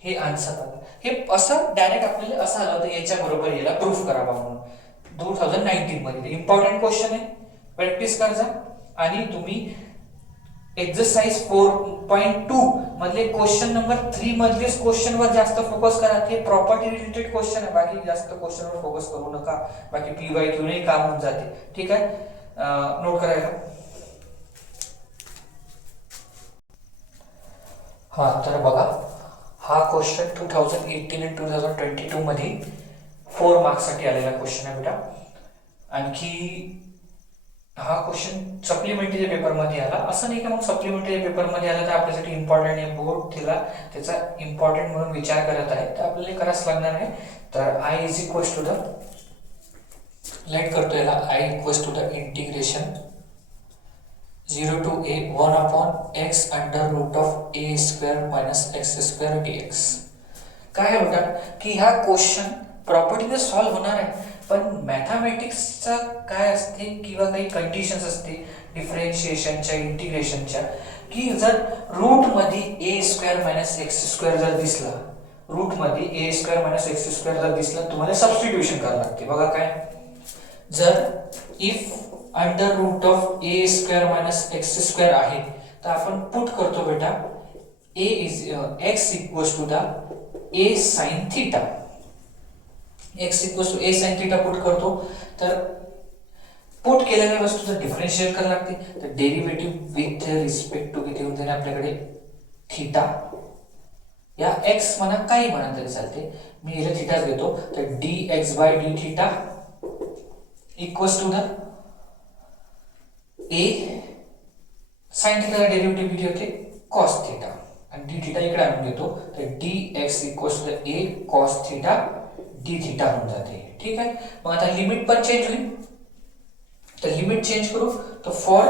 हे आन्सर आलं. हे असं डायरेक्ट आपल्याला असं आलं होतं, याच्या बरोबर याला प्रूफ करावा म्हणून 2019 मध्ये. इम्पॉर्टंट क्वेश्चन आहे, प्रॅक्टिस करजा. आणि तुम्ही एक्सरसाइज 4.2 मधले क्वेश्चन नंबर 3 मधले क्वेश्चन वर जास्त फोकस करा. ते प्रॉपर्टी रिलेटेड क्वेश्चन आहे, बाकी जास्त क्वेश्चन वर फोकस करू नका, बाकी PYQ ने काम होऊन जाते. ठीक आहे, नोट करायला. हा तर बघा, हा क्वेश्चन 2018 आणि 2022 मध्ये 4 मार्क्स साठी आलेला क्वेश्चन आहे बेटा. आणखी हा क्वेश्चन सप्लिमेंटरी पेपर मध्ये आला, असं नाही का मग सप्लिमेंटरी पेपर मध्ये आला तर आपल्यासाठी इम्पॉर्टंट आहे, बोर्ड तिला त्याचा इम्पॉर्टंट म्हणून विचार करत आहे, तर आपल्याला करायच लागणार आहे. तर I is equal to the, let करतो याला, I equal to the integration 0 to a 1 upon x under root of a square minus x square dx. काय आहे बेटा की हा क्वेश्चन प्रॉपर्टीने सॉल्व्ह होणार आहे, पण मॅथमॅटिक्सचा काय असते किंवा काही कंडिशन्स असते डिफरेन्शिएशनच्या इंटिग्रेशनच्या, की जर रूट मध्ये a square minus x square जर दिसला, रूट मध्ये a square minus x square जर दिसला, तुम्हाला सबस्टिट्यूशन करावं लागते. बघा काय, जर if under root of a square minus x square आहे, तर आपण पुट करतो बेटा a is x equals to the a sin theta, x equals to a sin theta put करतो. तर पुट केलेल्या वस्तूचं डिफरेंशिएट करायला लागते, तर डेरिव्हेटिव्ह विथ रिस्पेक्ट टू किती होते आपल्याकडे थीटा, या x म्हणा काही म्हणा तरी चालते, मी इथे थीटाच घेतो. तर dx by d theta equals to the a sin theta derivative किती होते cos थीटा, आणि d थीटा इकडे आणून घेतो, तर dx equals to the a cos theta d theta होऊन जाते. ठीक आहे, मग आता लिमिट पण चेंज होईल, तर लिमिट चेंज करू. तर फॉर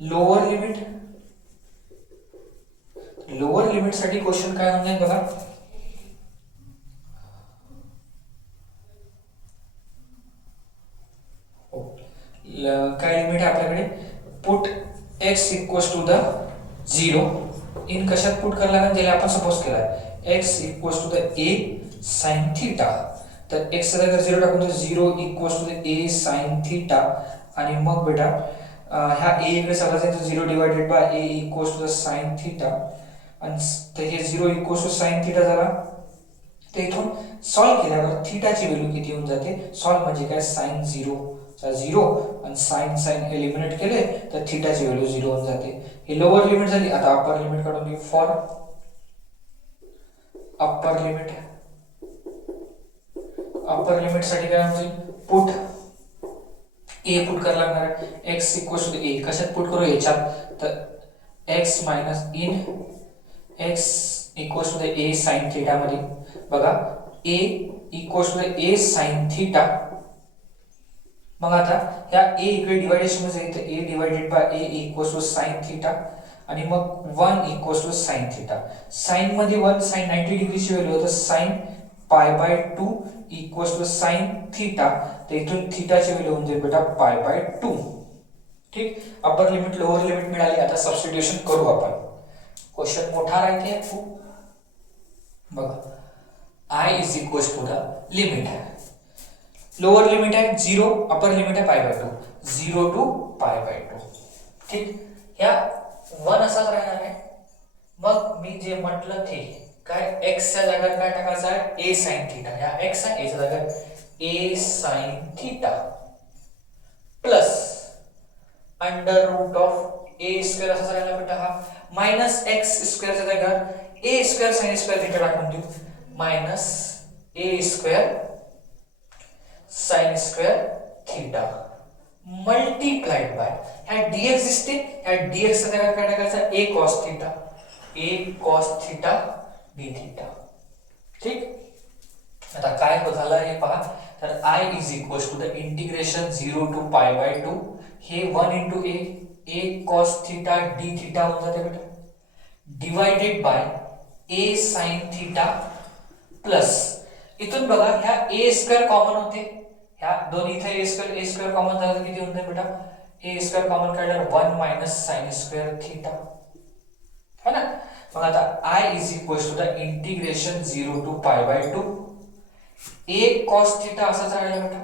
लोअर लिमिट साठी क्वेश्चन काय होऊन जाईल बघा, काय लिमिट आहे आपल्याकडे, put x equals to the 0 in कशात पुट करायला लागेल, ज्याला आपण सपोज केला x equals to the a sin theta, तर x चा जर 0 टाकून तर 0 equals to the a sin theta, आणि मग बेटा ह्या a इकडे चालला जाईल, तर 0 divided by a equals to the sin theta, आणि तर हे 0 इक्वल्स टू sin थीटा झाला, तर इथून सॉल्व्ह केल्यावर थीटाची व्हॅल्यू किती होऊन जाते, सॉल्व्ह म्हणजे काय साइन 0 चा 0 आणि साइन साइन एलिमिनेट केले तर थीटाची व्हॅल्यू 0 होऊन जाते. ही लोअर लिमिट झाली. आता अप्पर लिमिट काढून घेऊ. फॉर अप्पर लिमिट साठी काय होईल, पुट ए पुट करायला लागणार आहे. x इक्वल्स टू ए कशात पुट करू, याच्यात. तर x minus in x equals to a sine theta मध्ये बघा a equals to a sine theta. मग आता ह्या a इकडे डिवायडेशन मध्ये येते, a divided by a equals to sine theta आणि मग 1 equals to sine theta. Sine मध्ये 1 साइन 90 डिग्री ची व्हॅल्यू होतं, sine pi by 2 equals to sine theta. तर इथून थीटाची व्हॅल्यू होऊन जाईल बेटा पाय बाय 2. ठीक, अपर लिमिट लोअर लिमिट मिळाली. आता सबस्टिट्यूशन करू आपण. क्वेश्चन मोठा राहते खूप. बघा I is equals to the limit, lower limit आहे 0, अपर लिमिट आहे पाय बाय 2, 0 टू पाय बाय 2. ठीक, ह्या 1 असाच राहणार आहे. मग मी जे म्हटलं ते काय, x च्या जागेवर काय टाकायचं आहे, a sin थीटा. ह्या x आहे, a च्या जागेवर a sin theta plus under root of a square असाच राहिला बेटा हा, मायनस x स्क्वेअर च्या जागेवर a square sin square theta टाकून देऊ, minus a square sin square theta multiplied by ह्या dx दिसते, ह्या dx च्या जागेवर काय टाकायचं, a cos theta, a cos theta d theta. ठीक, आता काय हो झालं हे पहा. तर I is equals to the integration 0 to pi by 2, हे 1 into a cos theta d theta होऊन जाते बेटा, divided by a sin theta plus इथून बघा ह्या a स्क्वेअर कॉमन होते, ह्या दोन्ही इथे a स्क्वेअर कॉमन झालं किती होते बेटा, a स्क्वेअर कॉमन काढल्यावर 1 मायनस sin स्क्वेअर थीटा है ना. मग आता I is equals to the integration 0 to pi by 2, a cos theta असाच राहिला बेटा,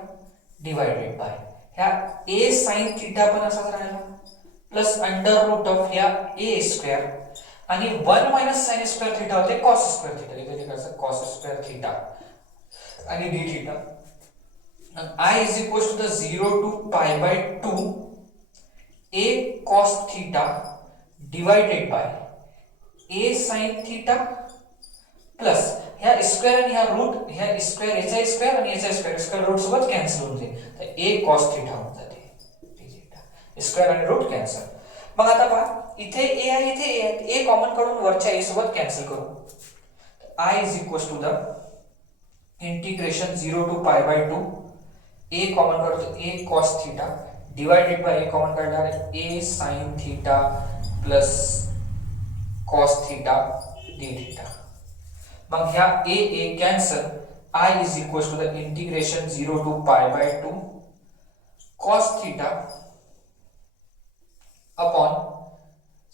डिवाइडेड बाय ह्या a sin थीटा पण असाच राहिला प्लस अंडर रूट ऑफ ह्या a स्क्वेअर आणि 1 मायनस sin स्क्वेअर थीटा होते cos स्क्वेअर थीटा, इथे लिहायचं cos स्क्वेअर थीटा आणि d theta. I is equals to the 0 to pi by 2 a cos theta divided by a sin theta plus ह्या square आणि ह्या route, ह्या square याचा square आणि याचा स्क्वेअर, स्क्वेअर रूट सोबत कॅन्सल होऊन जाईल, तर a cos theta होऊन जाते, थीटा स्क्वेअर आणि रूट कॅन्सल. मग आता पहा इथे a आहे, इथे a आहे, a कॉमन काढून वरच्या a सोबत कॅन्सल करू. I is equals to the integration 0 to pi by 2, a common करतो a cos theta divided by a common काढणार a sin theta plus cos theta d theta. मग ह्या a cancel, I is equals to the integration 0 to pi by 2 cos theta upon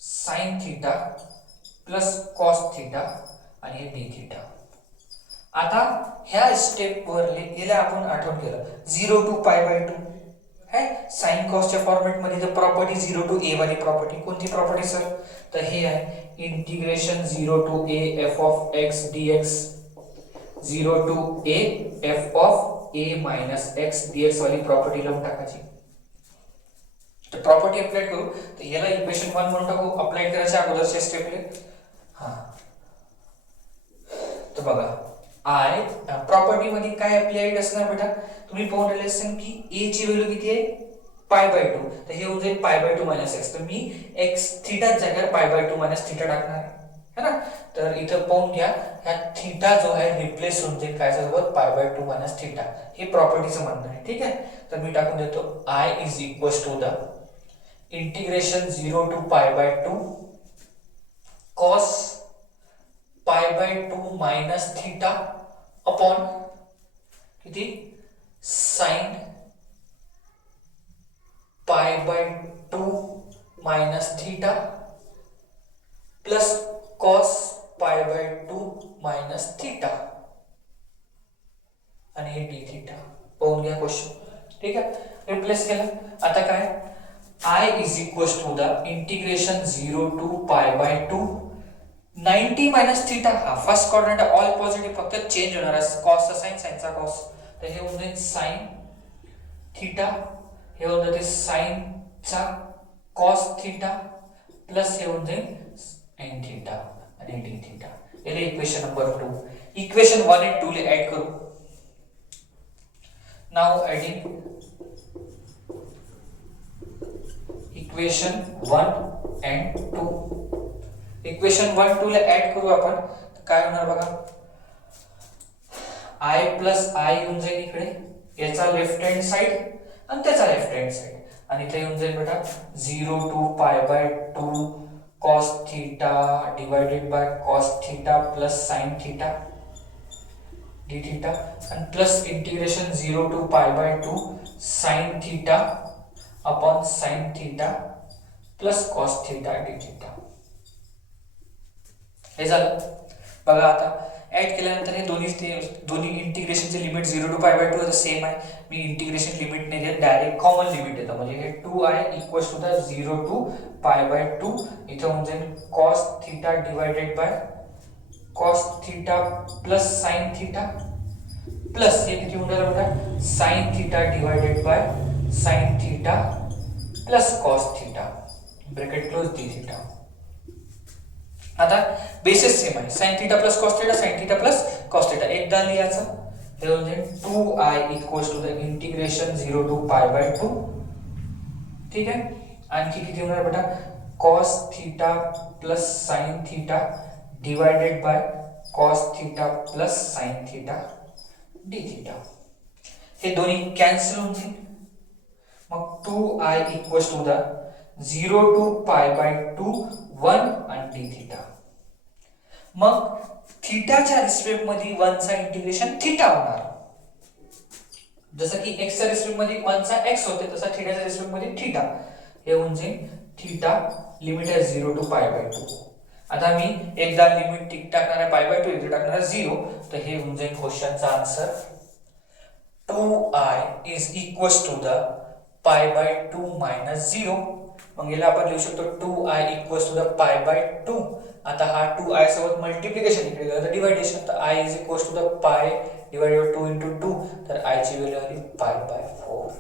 sin theta plus cos theta आणि हे d theta. आता ह्या step वर गेल्या आपण आठवण केलं 0 टू पाय बाय 2 है, साइन कॉसच्या फॉर्मॅट मध्ये तर प्रॉपर्टी 0 टू a वाली प्रॉपर्टी, कोणती प्रॉपर्टी सर, तर हे आहे integration 0 to a f of x dx, 0 to a f of a minus x dx वाली प्रॉपर्टी लावून टाकायची. तर प्रॉपर्टी अप्लाय करू, तर याला इक्वेशन 1 म्हणून टाकू, अप्लाय करायच्या अगोदरच्या स्टेपले. हां, तर बघा I प्रॉपर्टी मध्ये काय अप्लाइड असणार बेटा, तुम्ही पाहून राहिले असाल की a ची व्हॅल्यू किती आहे पाय बाय 2, तर हे होऊन जाईल पाय बाय 2 मायनस x, तर मी x थीटा जागेवर पाय बाय 2 मायनस थीटा टाकणार आहे ना. तर इथं पाहून घ्या ह्या थीटा जो आहे रिप्लेस होऊन जाईल काय सोबत पाय बाय 2 मायनस थीटा, हे प्रॉपर्टीचं म्हणणं आहे. ठीक आहे, तर मी टाकून देतो I is equals to the integration 0 to pi by 2 cos pi by 2 minus theta upon किती sine pi by 2 minus theta plus cos pi by 2 minus theta आणि हे d थीटा. पाहून घ्या क्वेश्चन. ठीक आहे, रिप्लेस केलं. आता काय I is equals to the integration 0 to pi by 2 90 minus theta हा फर्स्ट क्वाड्रंट ऑल पॉझिटिव्ह, फक्त चेंज होणार आहे कॉसचा साइन साइनचा कॉस, तर हे होऊन जाईल साइन थिटा, हे होऊन जाते साइनचा कॉस थिटा प्लस हे होऊन जाईल साइन थिटा आणि डी थिटा. याला इक्वेशन नंबर 2. इक्वेशन 1 आणि 2 ले ऐड करू. Now adding equation 1 and 2. Equation 1 2 ला ऐड करू आपण, तर काय होणार बघा, i प्लस i येऊन जाईल इकडे, याचा लेफ्ट हँड साइड आणि त्याचा लेफ्ट हँड साइड, आणि इथे येऊन जाईल बेटा 0 to π/2 cos theta divided by cos theta plus sin theta d theta, आणि plus integration 0 to π/2 sin theta upon sin theta plus cos theta d theta. हे झालं बघा. आता ऐड केल्यानंतर हे दोन्ही इंटिग्रेशनचे लिमिट 0 to π/2 आता सेम आहे. मी इंटिग्रेशन लिमिट नाही देत, डायरेक्ट कॉमन लिमिट देतो, म्हणजे हे 2i equals to the 0 to π/2, इथे होऊन जाईल cos theta divided by cos theta plus sin theta plus हे किती होऊन जाईल बेटा sin theta divided by sin theta plus cos theta bracket close d theta. आता बेसिस सेम आहे, sin theta plus cos theta, sin theta plus cos theta. एकदा लिहायचं, हे होऊन जाईल 2i equals to the integration 0 to π/2. ठीक आहे. आणखी किती होणार बेटा cos theta plus sin theta divided by cos theta plus sin theta d theta. हे दोन्ही कॅन्सल होऊन जाईल. मग 2i equals to the 0 to π/2 1 आणि d थीटा. मग थीटाच्या रिस्पेक्ट मध्ये 1 चा इंटिग्रेशन थीटा होणार, जसं की x च्या रिस्पेक्ट मध्ये 1 चा x होते, तसा थीटाच्या रिस्पेक्ट मध्ये थीटा. हे होऊन जाईल थीटा लिमिट आहे 0 to π/2. आता मी एकदा लिमिट टिक टाकणार आहे π/2, एकदा टाकणार आहे 0, तर हे होऊन जाईल क्वेश्चनचा answer 2i is equals to the π/2 - 0. मग याला आपण लिहू शकतो 2i इक्वल्स टू द π/2. आता हा 2i सोबत मल्टिप्लिकेशन इकडे गेलं तर डिवाइडेशन, तर i is equals to the pi divided 2 * 2, तर i ची व्हॅल्यू आली π/4.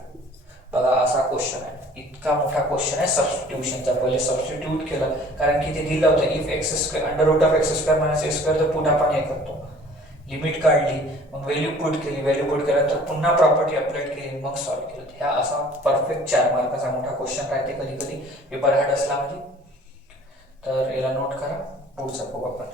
बघा असा क्वेश्चन आहे, इतका मोठा क्वेश्चन आहे सबस्टिट्यूशनचा. पहिले सबस्टिट्यूट केलं, कारण की ते दिलं होतं इफ x² √(x² - a²), तर पुन्हा आपण हे करतो, लिमिट काढली, मग व्हॅल्यू पुट केली, व्हॅल्यू पुट केल्यानंतर पुन्हा प्रॉपर्टी अप्लाय केली, मग सॉल्व्ह केलं. ह्या असा परफेक्ट 4 मार्काचा मोठा क्वेश्चन राहते कधी कधी पेपर हार्ड असला म्हणजे. तर याला नोट करा, पुढचा बघू आपण.